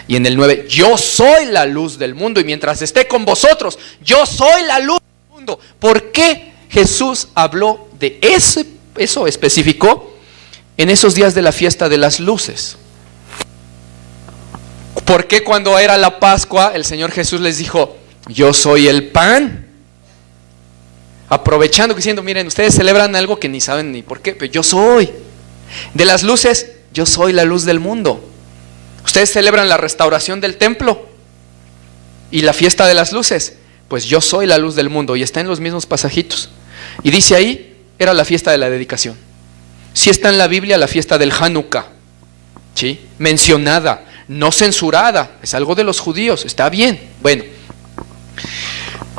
Y en el 9, yo soy la luz del mundo, y mientras esté con vosotros, yo soy la luz del mundo. ¿Por qué Jesús habló de eso específico en esos días de la fiesta de las luces? ¿Por qué cuando era la Pascua el Señor Jesús les dijo, yo soy el pan? Aprovechando, diciendo, miren, ustedes celebran algo que ni saben ni por qué, pero yo soy. De las luces, yo soy la luz del mundo. Ustedes celebran la restauración del templo y la fiesta de las luces, pues yo soy la luz del mundo, y está en los mismos pasajitos. Y dice ahí, era la fiesta de la dedicación. Sí está en la Biblia la fiesta del Hanukkah, ¿sí? Mencionada, no censurada, es algo de los judíos, está bien. Bueno,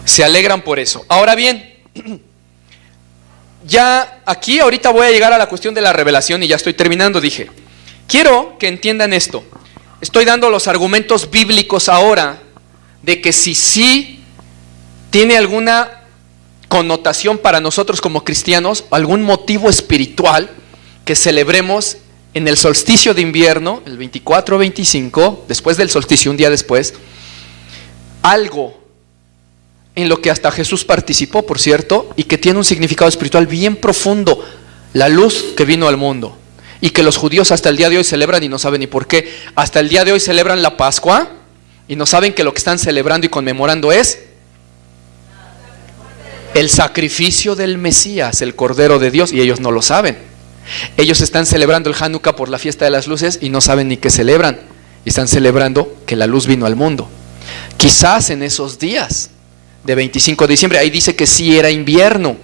se alegran por eso. Ahora bien, ya aquí ahorita voy a llegar a la cuestión de la revelación y ya estoy terminando. Dije, quiero que entiendan esto. Estoy dando los argumentos bíblicos ahora de que si sí tiene alguna connotación para nosotros como cristianos, algún motivo espiritual que celebremos en el solsticio de invierno, el 24-25, después del solsticio, un día después, algo en lo que hasta Jesús participó, por cierto, y que tiene un significado espiritual bien profundo, la luz que vino al mundo, y que los judíos hasta el día de hoy celebran y no saben ni por qué. Hasta el día de hoy celebran la Pascua y no saben que lo que están celebrando y conmemorando es el sacrificio del Mesías, el Cordero de Dios, y ellos no lo saben. Ellos están celebrando el Hanukkah por la fiesta de las luces y no saben ni qué celebran, y están celebrando que la luz vino al mundo. Quizás en esos días de 25 de diciembre, ahí dice que sí era invierno,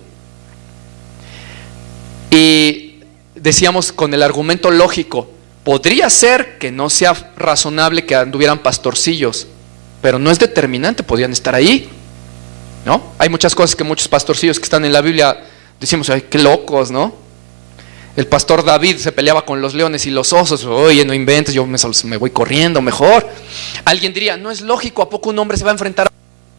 y decíamos con el argumento lógico, podría ser que no sea razonable que anduvieran pastorcillos, pero no es determinante, podrían estar ahí, ¿no? Hay muchas cosas que muchos pastorcillos que están en la Biblia decimos, ay, qué locos, ¿no? El pastor David se peleaba con los leones y los osos, oye, no inventes, yo me voy corriendo mejor. Alguien diría, no es lógico, ¿a poco un hombre se va a enfrentar a...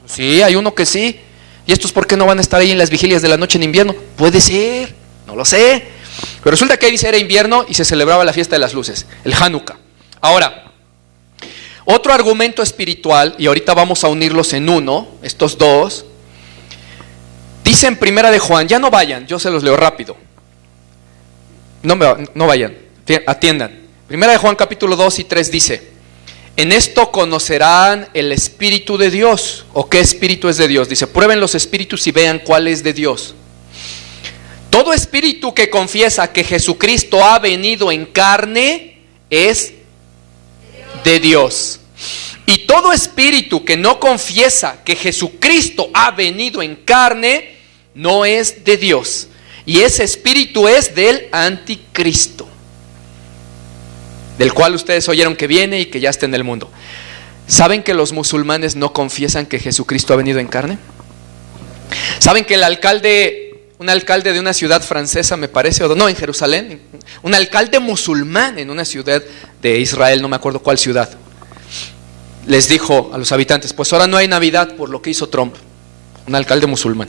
Sí, hay uno que sí. ¿Y estos por qué no van a estar ahí en las vigilias de la noche en invierno? Puede ser, no lo sé. Pero resulta que ahí dice era invierno y se celebraba la fiesta de las luces, el Hanukkah. Ahora, otro argumento espiritual, y ahorita vamos a unirlos en uno, estos dos, dice en Primera de Juan, ya no vayan, yo se los leo rápido. No vayan, atiendan. Primera de Juan capítulo 2 y 3 dice, en esto conocerán el Espíritu de Dios, o qué espíritu es de Dios. Dice, prueben los espíritus y vean cuál es de Dios. Todo espíritu que confiesa que Jesucristo ha venido en carne es de Dios. Y todo espíritu que no confiesa que Jesucristo ha venido en carne no es de Dios. Y ese espíritu es del anticristo, del cual ustedes oyeron que viene y que ya está en el mundo. ¿Saben que los musulmanes no confiesan que Jesucristo ha venido en carne? ¿Saben que un alcalde de una ciudad francesa, me parece, o no, en Jerusalén, un alcalde musulmán en una ciudad de Israel, no me acuerdo cuál ciudad, les dijo a los habitantes, pues ahora no hay Navidad por lo que hizo Trump, un alcalde musulmán.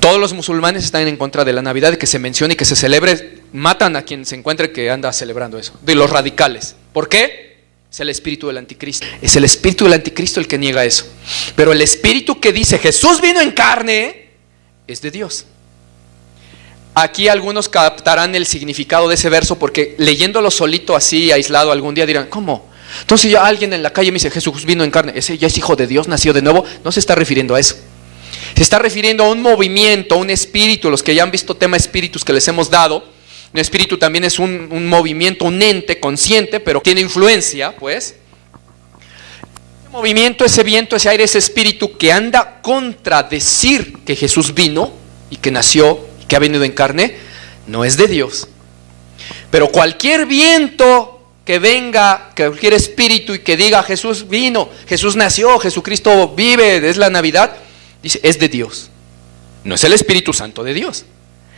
Todos los musulmanes están en contra de la Navidad, de que se mencione y que se celebre, matan a quien se encuentre que anda celebrando eso, de los radicales. ¿Por qué? Es el espíritu del anticristo. Es el espíritu del anticristo el que niega eso. Pero el espíritu que dice Jesús vino en carne es de Dios. Aquí algunos captarán el significado de ese verso porque leyéndolo solito así, aislado, algún día dirán, ¿cómo? Entonces ya alguien en la calle me dice Jesús vino en carne, ese ya es hijo de Dios, nació de nuevo. No se está refiriendo a eso. Se está refiriendo a un movimiento, a un espíritu. Los que ya han visto tema espíritus que les hemos dado, un espíritu también es un movimiento, un ente consciente, pero tiene influencia, pues. Ese movimiento, ese viento, ese aire, ese espíritu que anda contra decir que Jesús vino y que nació y que ha venido en carne, no es de Dios. Pero cualquier viento que venga, cualquier espíritu y que diga Jesús vino, Jesús nació, Jesucristo vive, es la Navidad, dice, es de Dios. No es el Espíritu Santo de Dios.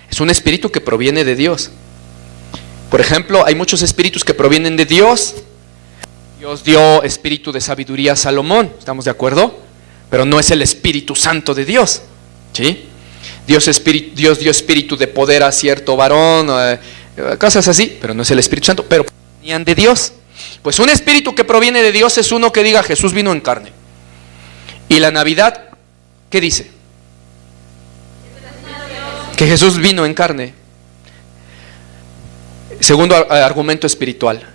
Es un espíritu que proviene de Dios. Por ejemplo, hay muchos espíritus que provienen de Dios. Dios dio espíritu de sabiduría a Salomón, ¿estamos de acuerdo? Pero no es el Espíritu Santo de Dios, ¿sí? Dios dio espíritu de poder a cierto varón, cosas así, pero no es el Espíritu Santo, pero venían de Dios. Pues un espíritu que proviene de Dios es uno que diga Jesús vino en carne. Y la Navidad, ¿qué dice? Que Jesús vino en carne. Segundo argumento espiritual.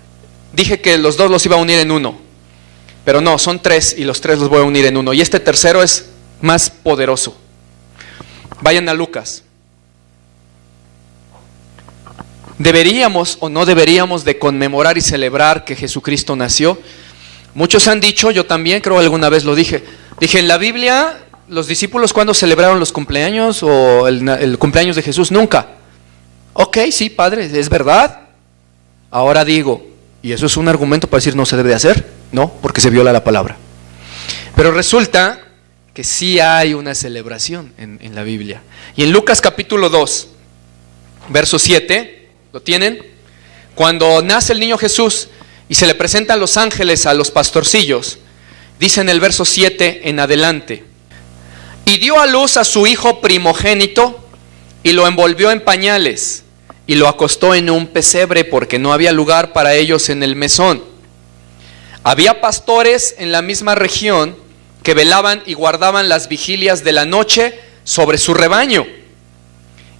Dije que los dos los iba a unir en uno, pero no, son tres y los tres los voy a unir en uno. Y este tercero es más poderoso. Vayan a Lucas. ¿Deberíamos o no deberíamos de conmemorar y celebrar que Jesucristo nació? Muchos han dicho, yo también creo alguna vez lo dije. Dije, en la Biblia, los discípulos ¿cuándo celebraron los cumpleaños o el cumpleaños de Jesús? Nunca. Ok, sí, padre, es verdad. Ahora digo, ¿y eso es un argumento para decir no se debe de hacer? No, porque se viola la palabra. Pero resulta que sí hay una celebración en la Biblia. Y en Lucas capítulo 2, verso 7, ¿lo tienen? Cuando nace el niño Jesús y se le presentan los ángeles a los pastorcillos, dice en el verso 7 en adelante, y dio a luz a su hijo primogénito y lo envolvió en pañales y lo acostó en un pesebre porque no había lugar para ellos en el mesón. Había pastores en la misma región que velaban y guardaban las vigilias de la noche sobre su rebaño.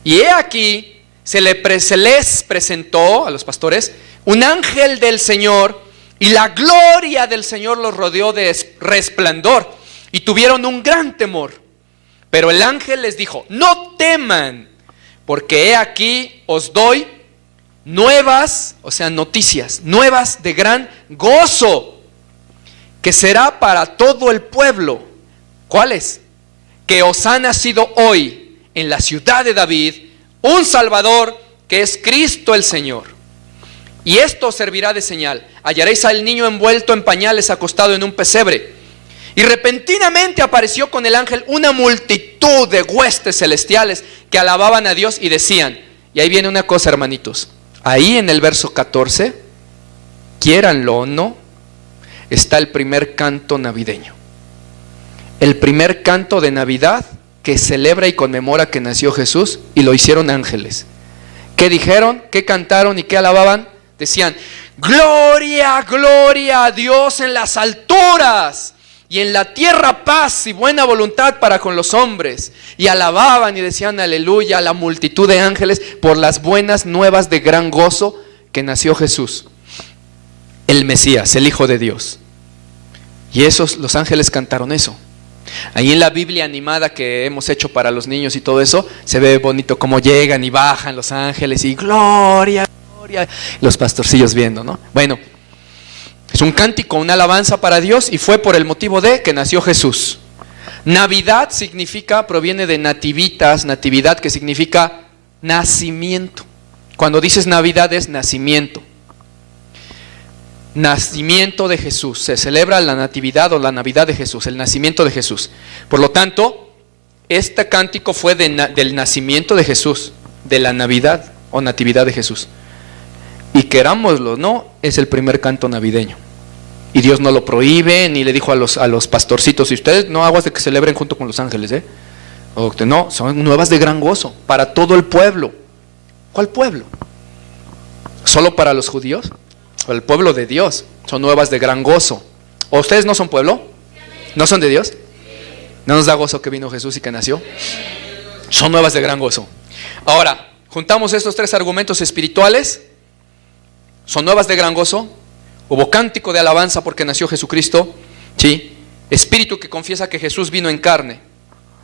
Y he aquí, se les presentó a los pastores un ángel del Señor, y la gloria del Señor los rodeó de resplandor, y tuvieron un gran temor. Pero el ángel les dijo, no teman, porque he aquí os doy nuevas, o sea, noticias, nuevas de gran gozo, que será para todo el pueblo. ¿Cuáles? Que os ha nacido hoy en la ciudad de David un Salvador, que es Cristo el Señor. Y esto os servirá de señal: hallaréis al niño envuelto en pañales, acostado en un pesebre. Y repentinamente apareció con el ángel una multitud de huestes celestiales que alababan a Dios y decían, y ahí viene una cosa, hermanitos, ahí en el verso 14, quiéranlo o no, está el primer canto navideño. El primer canto de Navidad que celebra y conmemora que nació Jesús, y lo hicieron ángeles. ¿Qué dijeron? ¿Qué cantaron y qué alababan? Decían, gloria, gloria a Dios en las alturas, y en la tierra paz y buena voluntad para con los hombres. Y alababan y decían aleluya a la multitud de ángeles por las buenas nuevas de gran gozo, que nació Jesús, el Mesías, el Hijo de Dios. Y los ángeles cantaron eso. Ahí en la Biblia animada que hemos hecho para los niños y todo eso, se ve bonito cómo llegan y bajan los ángeles y gloria, gloria, los pastorcillos viendo, ¿no? Bueno, es un cántico, una alabanza para Dios, y fue por el motivo de que nació Jesús. Navidad proviene de nativitas, natividad, que significa nacimiento. Cuando dices Navidad es nacimiento. Nacimiento de Jesús. Se celebra la natividad o la Navidad de Jesús, el nacimiento de Jesús. Por lo tanto, este cántico fue del nacimiento de Jesús, de la Navidad o natividad de Jesús. Y querámoslo o no, es el primer canto navideño. Y Dios no lo prohíbe, ni le dijo a los pastorcitos, y ustedes no aguas de que celebren junto con los ángeles, o que no, son nuevas de gran gozo, para todo el pueblo. ¿Cuál pueblo? ¿Solo para los judíos? El pueblo de Dios, son nuevas de gran gozo. ¿O ustedes no son pueblo? ¿No son de Dios? ¿No nos da gozo que vino Jesús y que nació? Son nuevas de gran gozo. Ahora, juntamos estos tres argumentos espirituales. Son nuevas de gran gozo. Hubo cántico de alabanza porque nació Jesucristo, ¿sí? Espíritu que confiesa que Jesús vino en carne,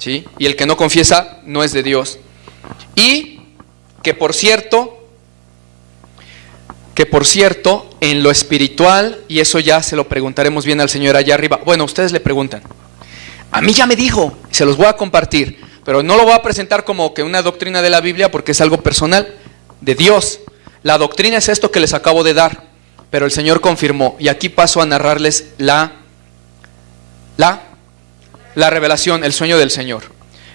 ¿sí? Y el que no confiesa no es de Dios. Y que por cierto, en lo espiritual, y eso ya se lo preguntaremos bien al Señor allá arriba. Bueno, ustedes le preguntan. A mí ya me dijo, se los voy a compartir, pero no lo voy a presentar como que una doctrina de la Biblia porque es algo personal de Dios. La doctrina es esto que les acabo de dar, pero el Señor confirmó. Y aquí paso a narrarles la revelación, el sueño del Señor.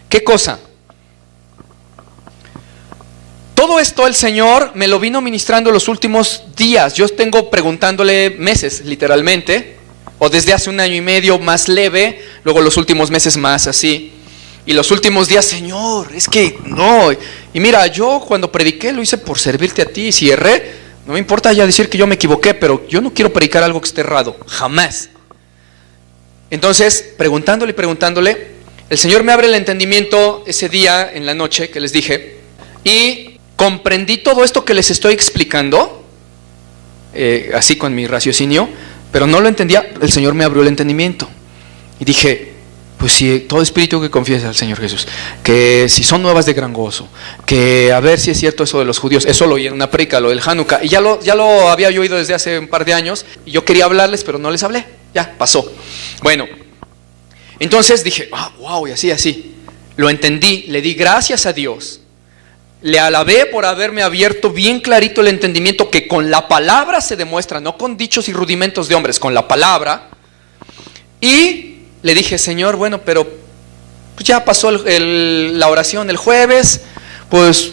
¿Qué cosa? Todo esto el Señor me lo vino ministrando los últimos días. Yo tengo preguntándole meses, literalmente, o desde hace 1 año y medio más leve, luego los últimos meses más así. Y los últimos días, Señor, es que no. Y mira, yo cuando prediqué lo hice por servirte a ti. Si erré, no me importa ya decir que yo me equivoqué, pero yo no quiero predicar algo que esté errado, jamás. Entonces, preguntándole, el Señor me abre el entendimiento ese día en la noche que les dije, y comprendí todo esto que les estoy explicando, así con mi raciocinio, pero no lo entendía. El Señor me abrió el entendimiento y dije, pues si todo espíritu que confiesa al Señor Jesús, que si son nuevas de gran gozo, que a ver si es cierto eso de los judíos, eso lo oí en una prédica, lo del Hanukkah, y ya lo había yo oído desde hace un par de años, y yo quería hablarles, pero no les hablé, ya pasó. Bueno, entonces dije, wow, y así, lo entendí, le di gracias a Dios. Le alabé por haberme abierto bien clarito el entendimiento que con la palabra se demuestra, no con dichos y rudimentos de hombres, con la palabra. Y le dije, Señor, bueno, pero pues ya pasó la oración el jueves, pues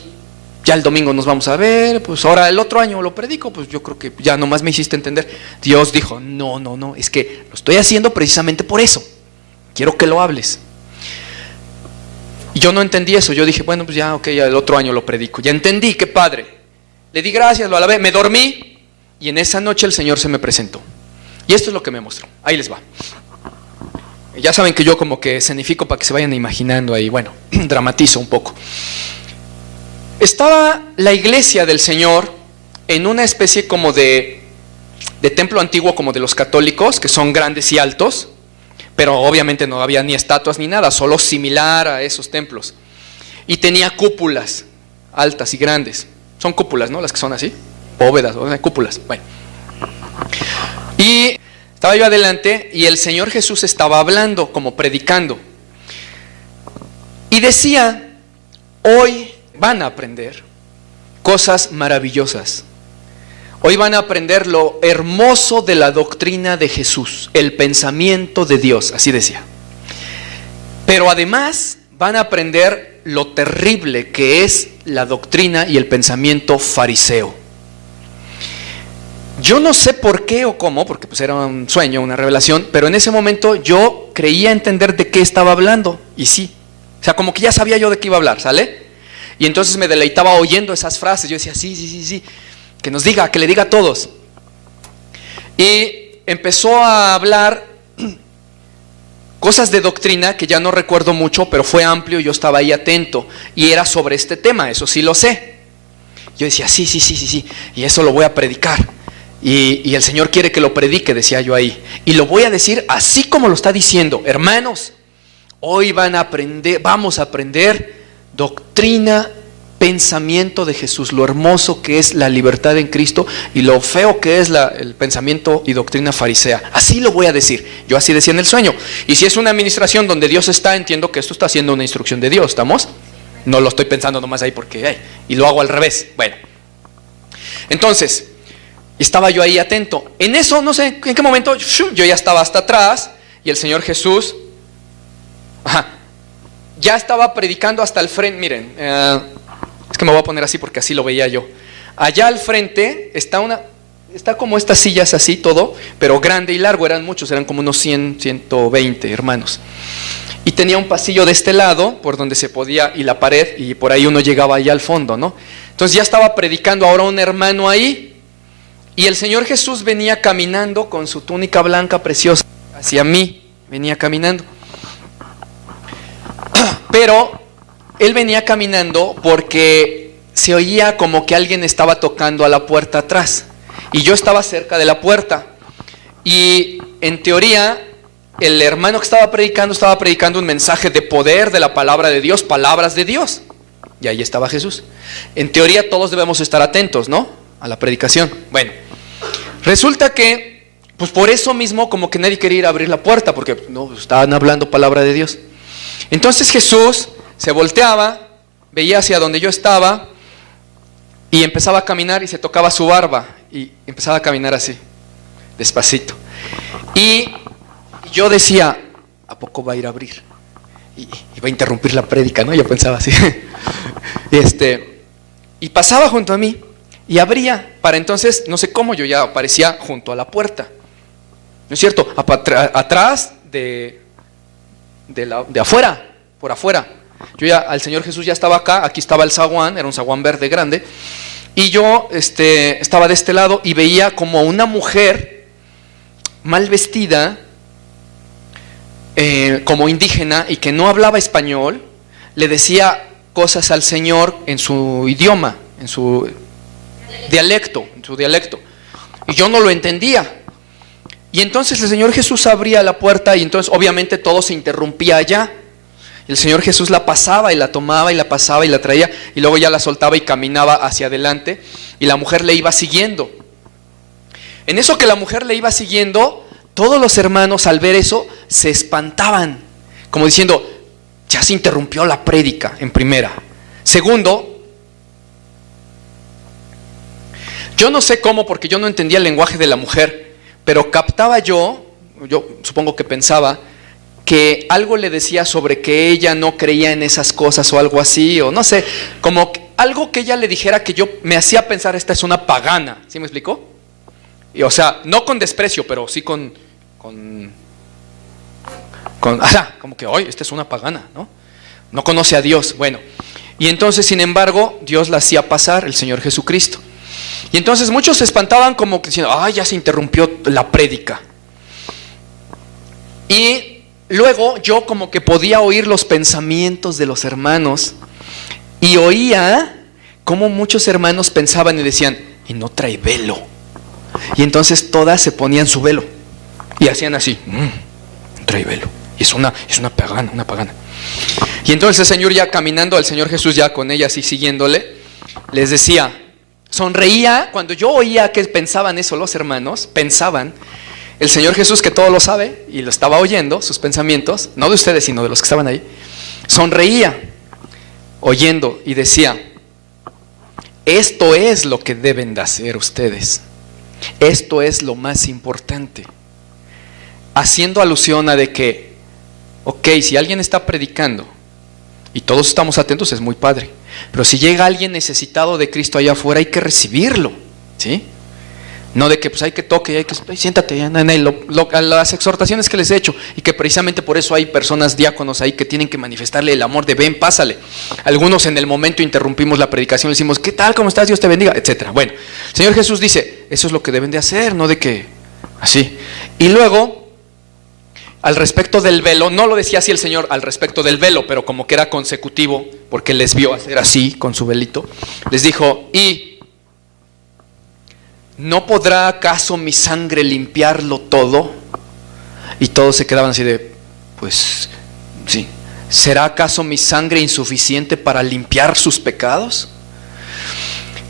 ya el domingo nos vamos a ver, pues ahora el otro año lo predico, pues yo creo que ya nomás me hiciste entender. Dios dijo, no, es que lo estoy haciendo precisamente por eso, quiero que lo hables. Y yo no entendí eso, yo dije, bueno, pues ya, ok, ya el otro año lo predico. Ya entendí, qué padre. Le di gracias, lo alabé, me dormí y en esa noche el Señor se me presentó. Y esto es lo que me mostró, ahí les va. Ya saben que yo como que escenifico para que se vayan imaginando ahí, bueno, dramatizo un poco. Estaba la iglesia del Señor en una especie como de templo antiguo como de los católicos, que son grandes y altos. Pero obviamente no había ni estatuas ni nada, solo similar a esos templos. Y tenía cúpulas altas y grandes. Son cúpulas, ¿no? Las que son así, bóvedas, cúpulas. Bueno. Y estaba yo adelante y el Señor Jesús estaba hablando, como predicando. Y decía, hoy van a aprender cosas maravillosas. Hoy van a aprender lo hermoso de la doctrina de Jesús, el pensamiento de Dios, así decía. Pero además van a aprender lo terrible que es la doctrina y el pensamiento fariseo. Yo no sé por qué o cómo, porque pues era un sueño, una revelación, pero en ese momento yo creía entender de qué estaba hablando, y sí. O sea, como que ya sabía yo de qué iba a hablar, ¿sale? Y entonces me deleitaba oyendo esas frases, yo decía, sí. Que nos diga, que le diga a todos. Y empezó a hablar cosas de doctrina que ya no recuerdo mucho, pero fue amplio, yo estaba ahí atento. Y era sobre este tema, eso sí lo sé. Yo decía, sí, y eso lo voy a predicar. Y el Señor quiere que lo predique, decía yo ahí. Y lo voy a decir así como lo está diciendo. Hermanos, hoy vamos a aprender doctrina, pensamiento de Jesús, lo hermoso que es la libertad en Cristo y lo feo que es el pensamiento y doctrina farisea. Así lo voy a decir, yo así decía en el sueño. Y si es una administración donde Dios está, entiendo que esto está siendo una instrucción de Dios, ¿estamos? No lo estoy pensando nomás ahí porque, y lo hago al revés. Bueno, entonces, estaba yo ahí atento. En eso, no sé en qué momento, yo ya estaba hasta atrás y el Señor Jesús, ya estaba predicando hasta el frente. Miren, es que me voy a poner así porque así lo veía yo. Allá al frente está como estas sillas así todo, pero grande y largo, eran muchos, eran como unos 100, 120 hermanos. Y tenía un pasillo de este lado, por donde se podía, y la pared, y por ahí uno llegaba allá al fondo, ¿no? Entonces ya estaba predicando ahora un hermano ahí, y el Señor Jesús venía caminando con su túnica blanca preciosa, hacia mí, venía caminando. Pero Él venía caminando porque se oía como que alguien estaba tocando a la puerta atrás. Y yo estaba cerca de la puerta. Y en teoría el hermano que estaba predicando un mensaje de poder de la palabra de Dios, palabras de Dios. Y ahí estaba Jesús. En teoría todos debemos estar atentos, ¿no? A la predicación. Bueno, resulta que, pues por eso mismo como que nadie quería ir a abrir la puerta, porque no, estaban hablando palabra de Dios. Entonces Jesús se volteaba, veía hacia donde yo estaba y empezaba a caminar y se tocaba su barba y empezaba a caminar así, despacito. Y yo decía, ¿a poco va a ir a abrir? Y va a interrumpir la prédica, ¿no? Yo pensaba así. Y pasaba junto a mí y abría. Para entonces, no sé cómo, yo ya aparecía junto a la puerta. ¿No es cierto? Atrás de afuera, por afuera. Yo ya, al Señor Jesús ya estaba acá, aquí estaba el zaguán, era un zaguán verde grande. Y yo estaba de este lado y veía como una mujer mal vestida, como indígena y que no hablaba español, le decía cosas al Señor en su idioma, en su dialecto. Y yo no lo entendía. Y entonces el Señor Jesús abría la puerta y entonces obviamente todo se interrumpía allá. El Señor Jesús la pasaba y la tomaba y la pasaba y la traía y luego ya la soltaba y caminaba hacia adelante y la mujer le iba siguiendo. En eso que la mujer le iba siguiendo, todos los hermanos al ver eso se espantaban, como diciendo, ya se interrumpió la prédica en primera. Segundo, yo no sé cómo, porque yo no entendía el lenguaje de la mujer, pero captaba yo supongo que pensaba, que algo le decía sobre que ella no creía en esas cosas o algo así, o no sé, como algo que ella le dijera que yo me hacía pensar, esta es una pagana, ¿sí me explicó? Y, o sea, no con desprecio, pero sí como que, oye, esta es una pagana, ¿no? No conoce a Dios. Bueno, y entonces, sin embargo, Dios la hacía pasar, el Señor Jesucristo. Y entonces muchos se espantaban como que diciendo, ay, ya se interrumpió la prédica. Y luego yo como que podía oír los pensamientos de los hermanos y oía cómo muchos hermanos pensaban y decían, y no trae velo. Y entonces todas se ponían su velo y hacían así, no trae velo. Y es una pagana, una pagana. Y entonces el Señor ya caminando, el Señor Jesús ya con ellas y siguiéndole, les decía, sonreía. Cuando yo oía que pensaban eso los hermanos, pensaban, el Señor Jesús que todo lo sabe y lo estaba oyendo, sus pensamientos, no de ustedes sino de los que estaban ahí, sonreía oyendo y decía, esto es lo que deben de hacer ustedes, esto es lo más importante, haciendo alusión a de que, ok, si alguien está predicando y todos estamos atentos es muy padre, pero si llega alguien necesitado de Cristo allá afuera hay que recibirlo, ¿sí? No de que pues hay que toque, hay que siéntate, las exhortaciones que les he hecho y que precisamente por eso hay personas diáconos ahí que tienen que manifestarle el amor de ven, pásale. Algunos en el momento interrumpimos la predicación, le decimos, ¿qué tal? ¿Cómo estás? Dios te bendiga, etcétera. Bueno, el Señor Jesús dice, eso es lo que deben de hacer, no de que así. Y luego, al respecto del velo, no lo decía así el Señor al respecto del velo, pero como que era consecutivo, porque les vio hacer así con su velito, les dijo, y ¿no podrá acaso mi sangre limpiarlo todo? Y todos se quedaban así de, pues sí. ¿Será acaso mi sangre insuficiente para limpiar sus pecados?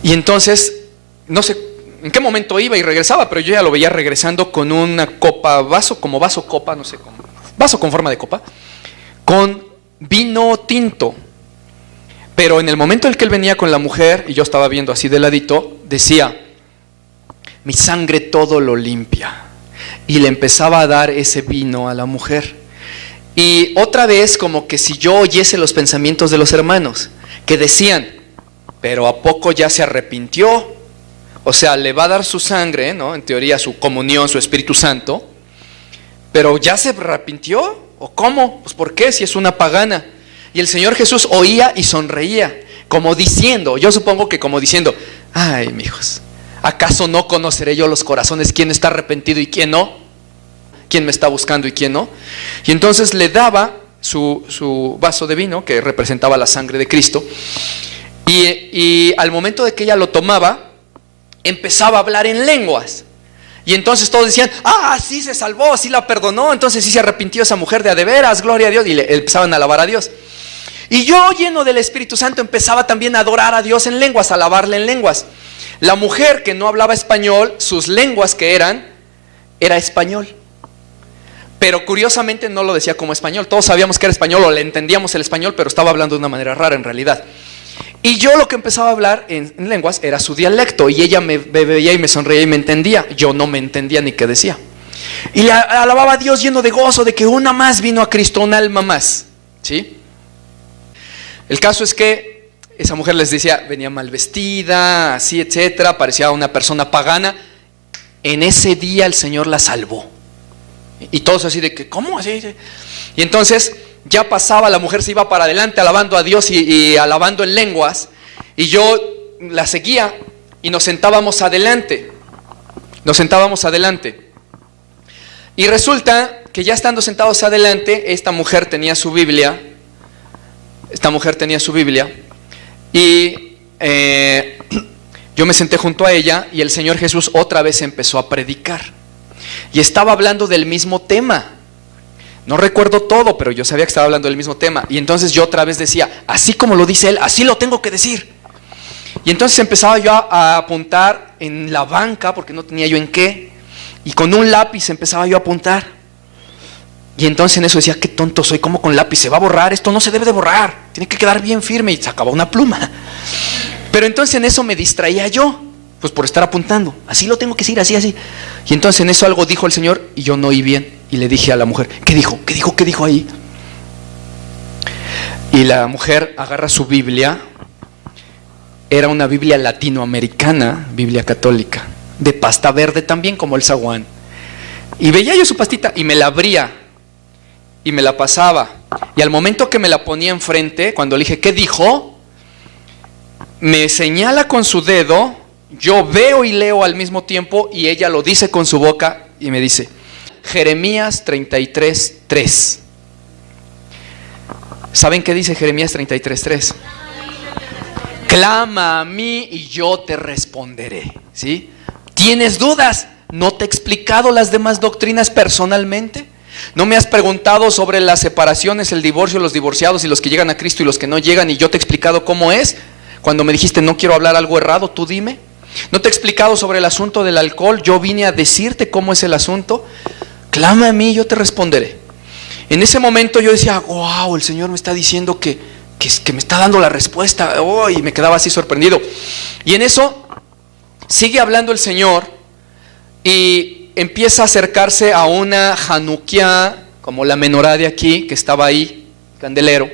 Y entonces, no sé en qué momento iba y regresaba, pero yo ya lo veía regresando con una copa, vaso copa, no sé, vaso con forma de copa, con vino tinto. Pero en el momento en el que él venía con la mujer, y yo estaba viendo así de ladito, decía, mi sangre todo lo limpia. Y le empezaba a dar ese vino a la mujer. Y otra vez como que si yo oyese los pensamientos de los hermanos, que decían, pero ¿a poco ya se arrepintió? O sea, le va a dar su sangre, ¿no? En teoría su comunión, su Espíritu Santo, pero ¿ya se arrepintió? ¿O cómo? Pues ¿por qué? Si es una pagana. Y el Señor Jesús oía y sonreía, como diciendo, yo supongo que como diciendo, ay, mijos, ¿acaso no conoceré yo los corazones? ¿Quién está arrepentido y quién no? ¿Quién me está buscando y quién no? Y entonces le daba su vaso de vino, que representaba la sangre de Cristo, y al momento de que ella lo tomaba, empezaba a hablar en lenguas. Y entonces todos decían, sí se salvó, sí la perdonó, entonces sí se arrepintió esa mujer de veras, gloria a Dios. Y le empezaban a alabar a Dios. Y yo, lleno del Espíritu Santo, empezaba también a adorar a Dios en lenguas, a alabarle en lenguas. La mujer que no hablaba español, sus lenguas que era español. Pero curiosamente no lo decía como español. Todos sabíamos que era español o le entendíamos el español, pero estaba hablando de una manera rara en realidad. Y yo lo que empezaba a hablar en lenguas era su dialecto. Y ella me veía y me sonreía y me entendía. Yo no me entendía ni qué decía. Y le alababa a Dios lleno de gozo de que una más vino a Cristo, una alma más. ¿Sí? El caso es que esa mujer, les decía, venía mal vestida, así, etcétera, parecía una persona pagana. En ese día el Señor la salvó. Y todos así de que, ¿cómo así? Y entonces ya pasaba, la mujer se iba para adelante alabando a Dios y alabando en lenguas. Y yo la seguía y nos sentábamos adelante. Y resulta que ya estando sentados adelante, esta mujer tenía su Biblia. Y yo me senté junto a ella y el Señor Jesús otra vez empezó a predicar. Y estaba hablando del mismo tema. No recuerdo todo, pero yo sabía que estaba hablando del mismo tema. Y entonces yo otra vez decía, así como lo dice él, así lo tengo que decir. Y entonces empezaba yo a apuntar en la banca, porque no tenía yo en qué. Y con un lápiz empezaba yo a apuntar. Y entonces en eso decía, qué tonto soy, ¿cómo con lápiz? Se va a borrar, esto no se debe de borrar. Tiene que quedar bien firme. Y sacaba una pluma. Pero entonces en eso me distraía yo. Pues por estar apuntando, así lo tengo que decir, así. Y entonces en eso algo dijo el Señor y yo no oí bien. Y le dije a la mujer, ¿qué dijo ahí? Y la mujer agarra su Biblia. Era una Biblia latinoamericana, Biblia católica, de pasta verde también, como el zaguán. Y veía yo su pastita y me la abría y me la pasaba. Y al momento que me la ponía enfrente, cuando le dije, ¿qué dijo? Me señala con su dedo. Yo veo y leo al mismo tiempo y ella lo dice con su boca y me dice, Jeremías 33:3. ¿Saben qué dice Jeremías 33:3? Clama a mí y yo te responderé. ¿Sí? ¿Tienes dudas? ¿No te he explicado las demás doctrinas personalmente? ¿No me has preguntado sobre las separaciones, el divorcio, los divorciados y los que llegan a Cristo y los que no llegan y yo te he explicado cómo es? Cuando me dijiste no quiero hablar algo errado, tú dime. ¿No te he explicado sobre el asunto del alcohol? Yo vine a decirte cómo es el asunto. Clama a mí y yo te responderé. En ese momento yo decía, wow, el Señor me está diciendo que me está dando la respuesta. Oh, y me quedaba así sorprendido. Y en eso sigue hablando el Señor y empieza a acercarse a una Hanukkah, como la menorá de aquí, que estaba ahí, candelabro.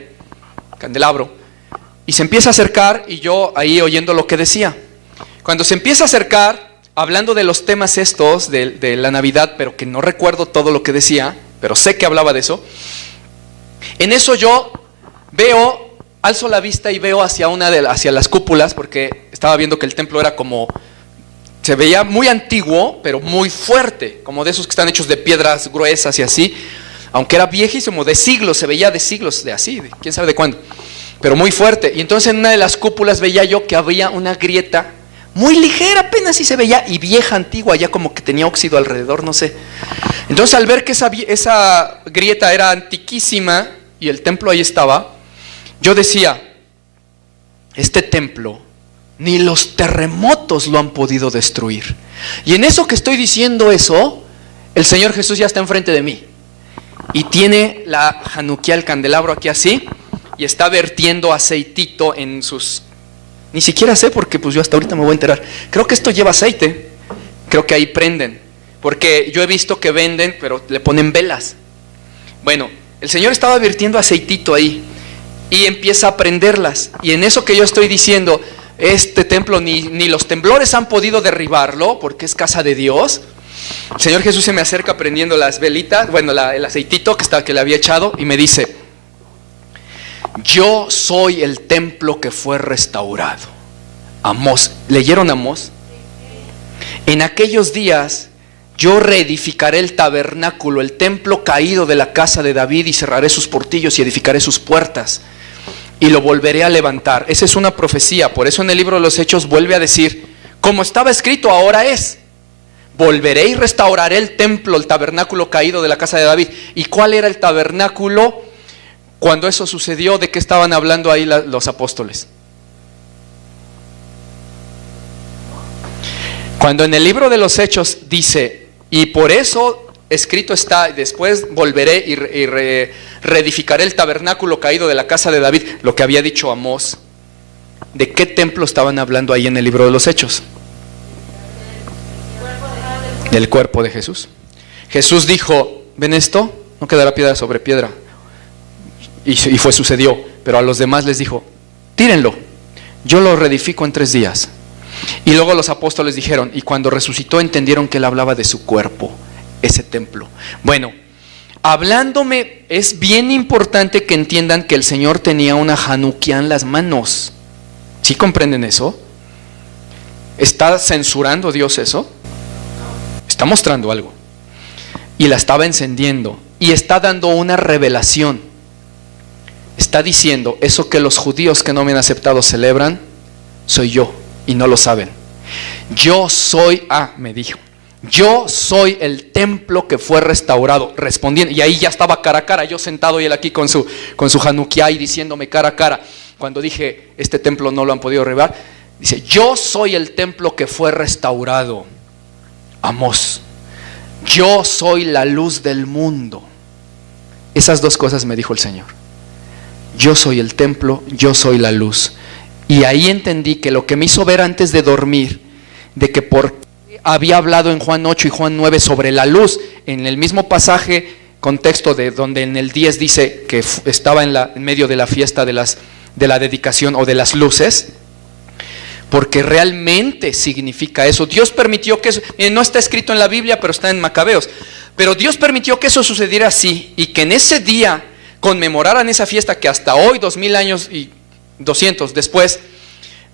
Y se empieza a acercar y yo ahí oyendo lo que decía. Cuando se empieza a acercar, hablando de los temas estos de la Navidad, pero que no recuerdo todo lo que decía, pero sé que hablaba de eso. En eso yo alzo la vista y veo hacia las cúpulas, porque estaba viendo que el templo era como, se veía muy antiguo, pero muy fuerte, como de esos que están hechos de piedras gruesas y así, aunque era viejísimo, de siglos, se veía de siglos, de así, de quién sabe de cuándo, pero muy fuerte. Y entonces en una de las cúpulas veía yo que había una grieta muy ligera, apenas si se veía, y vieja, antigua, ya como que tenía óxido alrededor, no sé. Entonces al ver que esa grieta era antiquísima y el templo ahí estaba, yo decía, este templo ni los terremotos lo han podido destruir. Y en eso que estoy diciendo eso, el Señor Jesús ya está enfrente de mí y tiene la Hanukkah, el candelabro aquí así, y está vertiendo aceitito en sus... Ni siquiera sé porque pues yo hasta ahorita me voy a enterar. Creo que esto lleva aceite. Creo que ahí prenden. Porque yo he visto que venden, pero le ponen velas. Bueno, el Señor estaba vertiendo aceitito ahí y empieza a prenderlas. Y en eso que yo estoy diciendo, este templo ni los temblores han podido derribarlo porque es casa de Dios. El Señor Jesús se me acerca prendiendo las velitas, bueno, el aceitito que le había echado y me dice, yo soy el templo que fue restaurado. Amós, ¿leyeron Amós? En aquellos días yo reedificaré el tabernáculo, el templo caído de la casa de David, y cerraré sus portillos y edificaré sus puertas y lo volveré a levantar. Esa es una profecía. Por eso en el libro de los Hechos vuelve a decir, como estaba escrito ahora es, volveré y restauraré el templo, el tabernáculo caído de la casa de David. ¿Y cuál era el tabernáculo cuando eso sucedió? ¿De qué estaban hablando ahí los apóstoles? Cuando en el libro de los Hechos dice, y por eso escrito está, después volveré y reedificaré el tabernáculo caído de la casa de David, lo que había dicho Amós. ¿De qué templo estaban hablando ahí en el libro de los Hechos? Del cuerpo de Jesús. Jesús dijo, ¿ven esto? No quedará piedra sobre piedra. Y sucedió. Pero a los demás les dijo, tírenlo, yo lo reedifico en 3 días. Y luego los apóstoles dijeron, y cuando resucitó entendieron que él hablaba de su cuerpo, ese templo. Bueno, hablándome, es bien importante que entiendan que el Señor tenía una Hanukia en las manos. ¿Sí comprenden eso? ¿Está censurando Dios eso? Está mostrando algo. Y la estaba encendiendo. Y está dando una revelación. Está diciendo, eso que los judíos que no me han aceptado celebran, soy yo. Y no lo saben. Yo soy, me dijo, yo soy el templo que fue restaurado. Respondiendo, y ahí ya estaba cara a cara, yo sentado y él aquí con su Hanukia y diciéndome cara a cara. Cuando dije, este templo no lo han podido derribar, dice, yo soy el templo que fue restaurado. Amós, yo soy la luz del mundo. Esas 2 cosas me dijo el Señor. Yo soy el templo, yo soy la luz. Y ahí entendí que lo que me hizo ver antes de dormir, de que había hablado en Juan 8 y Juan 9 sobre la luz, en el mismo pasaje, contexto de donde en el 10 dice que estaba en medio de la fiesta de la dedicación o de las luces, porque realmente significa eso. Dios permitió que eso, no está escrito en la Biblia, pero está en Macabeos, pero Dios permitió que eso sucediera así, y que en ese día conmemoraran esa fiesta que hasta hoy, 2000 años y 200 después,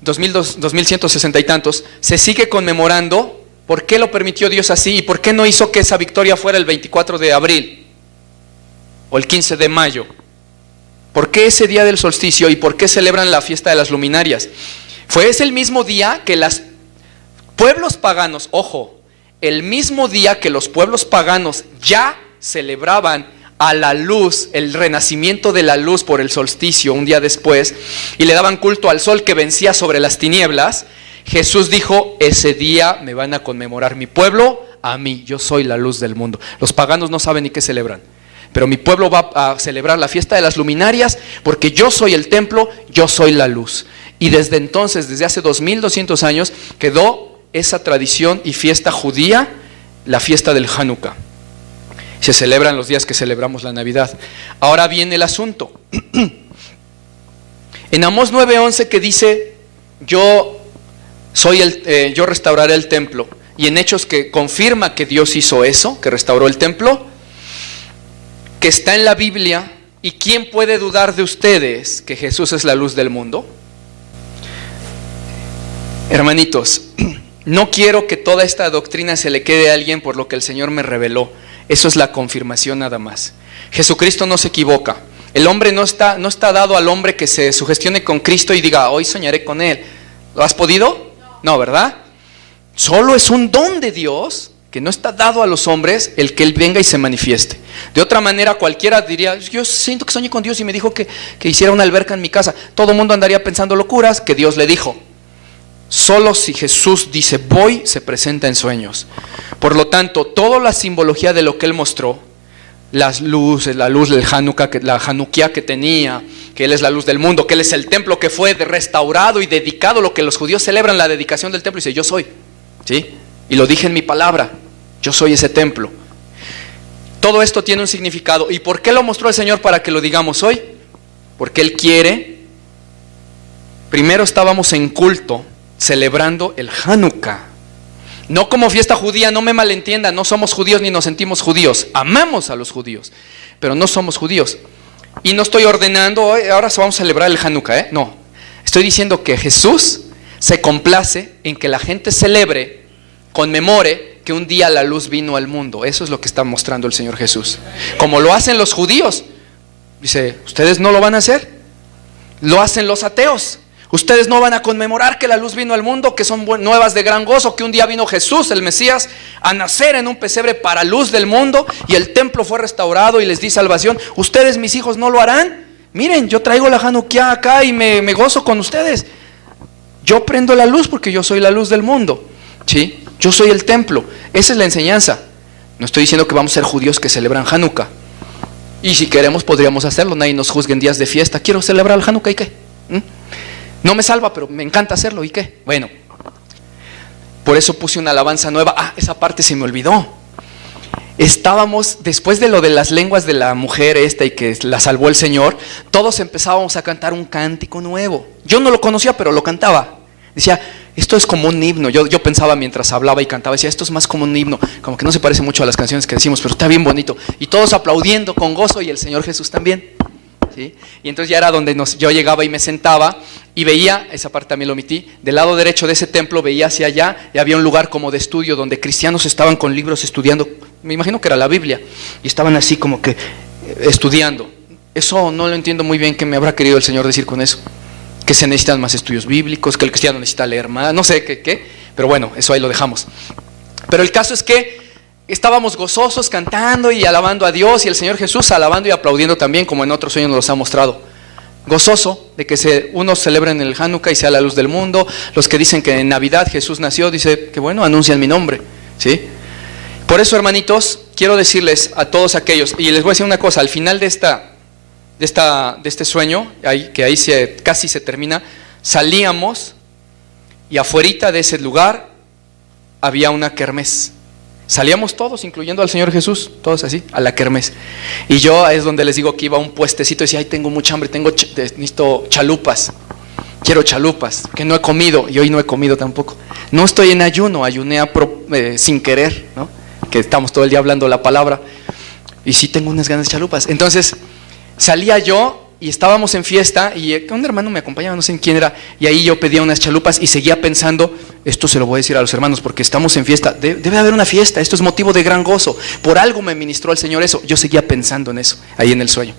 2160 y tantos, se sigue conmemorando. ¿Por qué lo permitió Dios así? ¿Y por qué no hizo que esa victoria fuera el 24 de abril o el 15 de mayo? ¿Por qué ese día del solsticio? ¿Y por qué celebran la fiesta de las luminarias? Es el mismo día que los pueblos paganos, ojo, el mismo día que los pueblos paganos ya celebraban a la luz, el renacimiento de la luz por el solsticio un día después, y le daban culto al sol que vencía sobre las tinieblas. Jesús dijo, ese día me van a conmemorar mi pueblo, a mí, yo soy la luz del mundo. Los paganos no saben ni qué celebran, pero mi pueblo va a celebrar la fiesta de las luminarias, porque yo soy el templo, yo soy la luz. Y desde entonces, desde hace 2200 años, quedó esa tradición y fiesta judía, la fiesta del Hanukkah. Se celebran los días que celebramos la Navidad. Ahora viene el asunto. En Amós 9:11 que dice, yo restauraré el templo. Y en Hechos que confirma que Dios hizo eso, que restauró el templo, que está en la Biblia. ¿Y quién puede dudar de ustedes que Jesús es la luz del mundo? Hermanitos, no quiero que toda esta doctrina se le quede a alguien por lo que el Señor me reveló. Eso es la confirmación nada más. Jesucristo no se equivoca. El hombre no está dado al hombre que se sugestione con Cristo y diga, hoy soñaré con Él. ¿Lo has podido? No, ¿verdad? Solo es un don de Dios que no está dado a los hombres el que Él venga y se manifieste. De otra manera cualquiera diría, yo siento que soñé con Dios y me dijo que hiciera una alberca en mi casa. Todo el mundo andaría pensando locuras que Dios le dijo. Solo si Jesús dice voy, se presenta en sueños. Por lo tanto, toda la simbología de lo que Él mostró, las luces, la luz del Hanukkah, la Hanukia que tenía, que Él es la luz del mundo, que Él es el templo que fue restaurado y dedicado, lo que los judíos celebran, la dedicación del templo, y dice yo soy, ¿sí? Y lo dije en mi palabra, yo soy ese templo. Todo esto tiene un significado. ¿Y por qué lo mostró el Señor para que lo digamos hoy? Porque Él quiere. Primero estábamos en culto celebrando el Hanukkah, no como fiesta judía, no me malentiendan, no somos judíos ni nos sentimos judíos, amamos a los judíos, pero no somos judíos. Y no estoy ordenando, ahora vamos a celebrar el Hanukkah, no, estoy diciendo que Jesús se complace en que la gente celebre, conmemore que un día la luz vino al mundo. Eso es lo que está mostrando el Señor Jesús, como lo hacen los judíos. Dice, ¿ustedes no lo van a hacer? Lo hacen los ateos. Ustedes no van a conmemorar que la luz vino al mundo, que son nuevas de gran gozo, que un día vino Jesús, el Mesías, a nacer en un pesebre para luz del mundo y el templo fue restaurado y les di salvación. Ustedes, mis hijos, no lo harán. Miren, yo traigo la Hanukkah acá y me gozo con ustedes. Yo prendo la luz porque yo soy la luz del mundo, ¿sí? Yo soy el templo. Esa es la enseñanza. No estoy diciendo que vamos a ser judíos que celebran Hanukkah. Y si queremos podríamos hacerlo, nadie nos juzgue en días de fiesta. Quiero celebrar el Hanukkah, ¿y qué? No me salva, pero me encanta hacerlo, ¿y qué? Bueno, por eso puse una alabanza nueva. Esa parte se me olvidó. Estábamos, después de lo de las lenguas de la mujer esta y que la salvó el Señor, todos empezábamos a cantar un cántico nuevo. Yo no lo conocía, pero lo cantaba. Decía, esto es como un himno. Yo pensaba mientras hablaba y cantaba, decía, esto es más como un himno. Como que no se parece mucho a las canciones que decimos, pero está bien bonito. Y todos aplaudiendo con gozo y el Señor Jesús también. ¿Sí? Y entonces ya era donde yo llegaba y me sentaba y veía, esa parte también lo omití, del lado derecho de ese templo veía hacia allá y había un lugar como de estudio donde cristianos estaban con libros estudiando, me imagino que era la Biblia, y estaban así como que estudiando. Eso no lo entiendo muy bien, qué me habrá querido el Señor decir con eso, que se necesitan más estudios bíblicos, que el cristiano necesita leer más, no sé qué, pero bueno, eso ahí lo dejamos. Pero el caso es que estábamos gozosos cantando y alabando a Dios y el Señor Jesús alabando y aplaudiendo también, como en otros sueños nos los ha mostrado. Gozoso de que unos celebren el Hanukkah y sea la luz del mundo. Los que dicen que en Navidad Jesús nació, dice que bueno, anuncian mi nombre, ¿sí? Por eso, hermanitos, quiero decirles a todos aquellos, y les voy a decir una cosa, al final de este sueño, que ahí casi se termina, salíamos y afuerita de ese lugar había una kermés. Salíamos todos, incluyendo al Señor Jesús, todos así, a la kermés. Y yo es donde les digo que iba a un puestecito y decía, ay, tengo mucha hambre, necesito chalupas, quiero chalupas, que no he comido, y hoy no he comido tampoco. No estoy en ayuno, ayuné sin querer, ¿no? Que estamos todo el día hablando la palabra, y sí tengo unas ganas de chalupas. Entonces, salía yo y estábamos en fiesta y un hermano me acompañaba, no sé quién era, y ahí yo pedía unas chalupas y seguía pensando, esto se lo voy a decir a los hermanos porque estamos en fiesta, debe haber una fiesta, esto es motivo de gran gozo, por algo me ministró el Señor eso. Yo seguía pensando en eso, ahí en el sueño.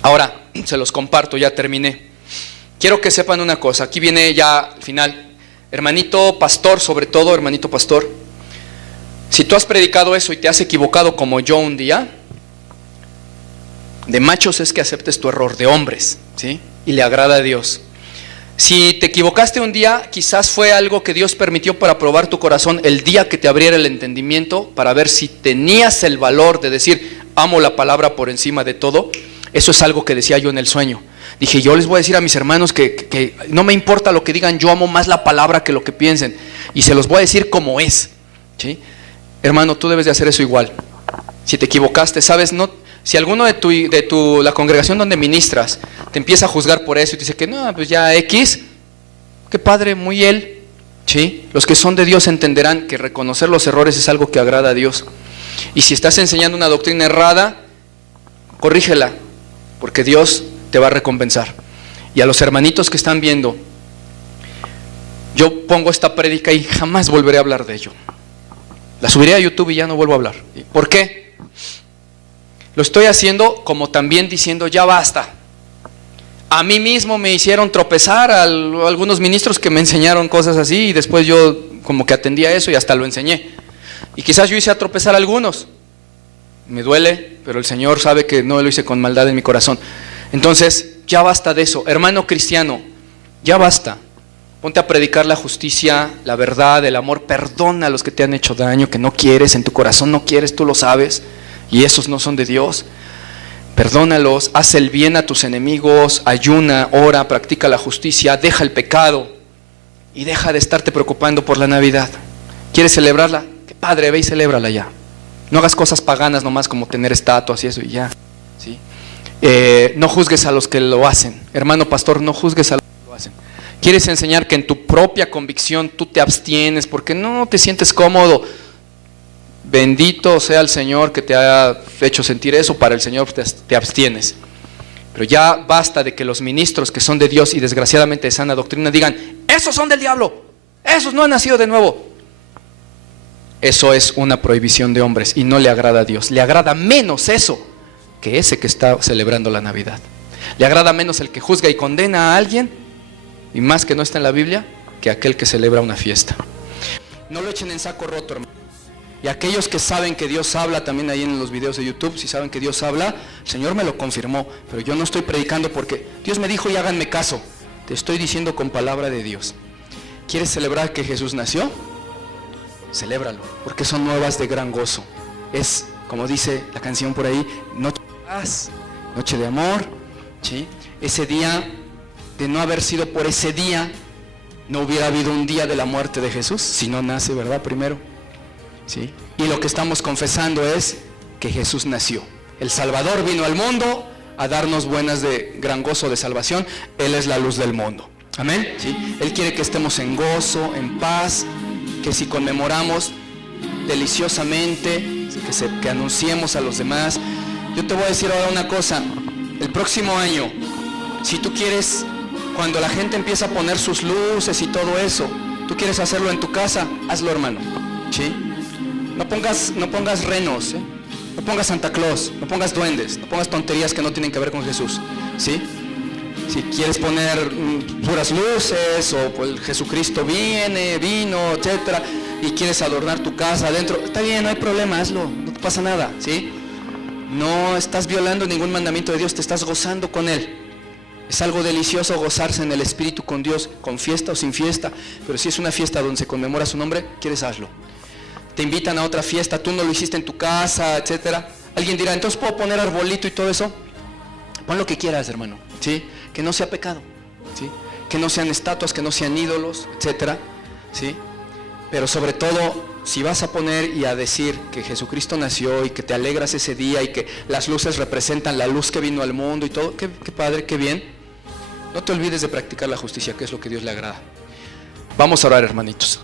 Ahora, se los comparto, ya terminé. Quiero que sepan una cosa, aquí viene ya al final, hermanito pastor, sobre todo hermanito pastor, si tú has predicado eso y te has equivocado como yo un día, de machos es que aceptes tu error, de hombres, ¿sí? Y le agrada a Dios. Si te equivocaste un día, quizás fue algo que Dios permitió para probar tu corazón el día que te abriera el entendimiento, para ver si tenías el valor de decir, amo la palabra por encima de todo. Eso es algo que decía yo en el sueño. Dije, yo les voy a decir a mis hermanos que no me importa lo que digan, yo amo más la palabra que lo que piensen. Y se los voy a decir como es, ¿sí? Hermano, tú debes de hacer eso igual. Si te equivocaste, ¿sabes? Si alguno de la congregación donde ministras te empieza a juzgar por eso y te dice que no, pues ya X, qué padre, muy él, ¿sí? Los que son de Dios entenderán que reconocer los errores es algo que agrada a Dios. Y si estás enseñando una doctrina errada, corrígela, porque Dios te va a recompensar. Y a los hermanitos que están viendo, yo pongo esta prédica y jamás volveré a hablar de ello. La subiré a YouTube y ya no vuelvo a hablar. ¿Por qué? Lo estoy haciendo como también diciendo, ya basta. A mí mismo me hicieron tropezar algunos ministros que me enseñaron cosas así y después yo como que atendí a eso y hasta lo enseñé. Y quizás yo hice a tropezar a algunos. Me duele, pero el Señor sabe que no lo hice con maldad en mi corazón. Entonces, ya basta de eso. Hermano cristiano, ya basta. Ponte a predicar la justicia, la verdad, el amor. Perdona a los que te han hecho daño, que no quieres, en tu corazón no quieres, tú lo sabes. Y esos no son de Dios. Perdónalos, haz el bien a tus enemigos, ayuna, ora, practica la justicia, deja el pecado y deja de estarte preocupando por la Navidad. ¿Quieres celebrarla? Qué padre, ve y celébrala ya. No hagas cosas paganas nomás como tener estatuas y eso y ya, ¿sí? No juzgues a los que lo hacen. Hermano pastor, no juzgues a los que lo hacen. ¿Quieres enseñar que en tu propia convicción tú te abstienes porque no te sientes cómodo? Bendito sea el Señor que te ha hecho sentir eso, para el Señor te abstienes. Pero ya basta de que los ministros que son de Dios y desgraciadamente de sana doctrina digan, esos son del diablo, esos no han nacido de nuevo. Eso es una prohibición de hombres y no le agrada a Dios. Le agrada menos eso que ese que está celebrando la Navidad. Le agrada menos el que juzga y condena a alguien y más que no está en la Biblia, que aquel que celebra una fiesta. No lo echen en saco roto, hermano. Y aquellos que saben que Dios habla, también ahí en los videos de YouTube, si saben que Dios habla, el Señor me lo confirmó, pero yo no estoy predicando porque Dios me dijo y háganme caso. Te estoy diciendo con palabra de Dios. ¿Quieres celebrar que Jesús nació? Celébralo, porque son nuevas de gran gozo. Es, como dice la canción por ahí, noche de paz, noche de amor, ¿sí? Ese día, de no haber sido por ese día, no hubiera habido un día de la muerte de Jesús, si no nace, ¿verdad? Primero, ¿sí? Y lo que estamos confesando es que Jesús nació. El Salvador vino al mundo a darnos buenas de gran gozo de salvación. Él es la luz del mundo. Amén. ¿Sí? Él quiere que estemos en gozo, en paz, que si conmemoramos deliciosamente, que anunciemos a los demás. Yo te voy a decir ahora una cosa. El próximo año, si tú quieres, cuando la gente empieza a poner sus luces y todo eso, tú quieres hacerlo en tu casa, hazlo, hermano. ¿Sí? No pongas renos, ¿eh? No pongas Santa Claus, no pongas duendes, no pongas tonterías que no tienen que ver con Jesús. ¿Sí? Si quieres poner puras luces o pues, Jesucristo vino, etcétera, y quieres adornar tu casa adentro, está bien, no hay problema, hazlo, no te pasa nada, ¿sí? No estás violando ningún mandamiento de Dios, te estás gozando con Él. Es algo delicioso gozarse en el Espíritu con Dios, con fiesta o sin fiesta, pero si es una fiesta donde se conmemora su nombre, quieres hazlo. Te invitan a otra fiesta, tú no lo hiciste en tu casa, etcétera. Alguien dirá, entonces ¿puedo poner arbolito y todo eso? Pon lo que quieras, hermano, ¿sí? Que no sea pecado, ¿sí? Que no sean estatuas, que no sean ídolos, etcétera, ¿sí? Pero sobre todo, si vas a poner y a decir que Jesucristo nació y que te alegras ese día y que las luces representan la luz que vino al mundo y todo, qué padre, qué bien. No te olvides de practicar la justicia, que es lo que Dios le agrada. Vamos a orar, hermanitos.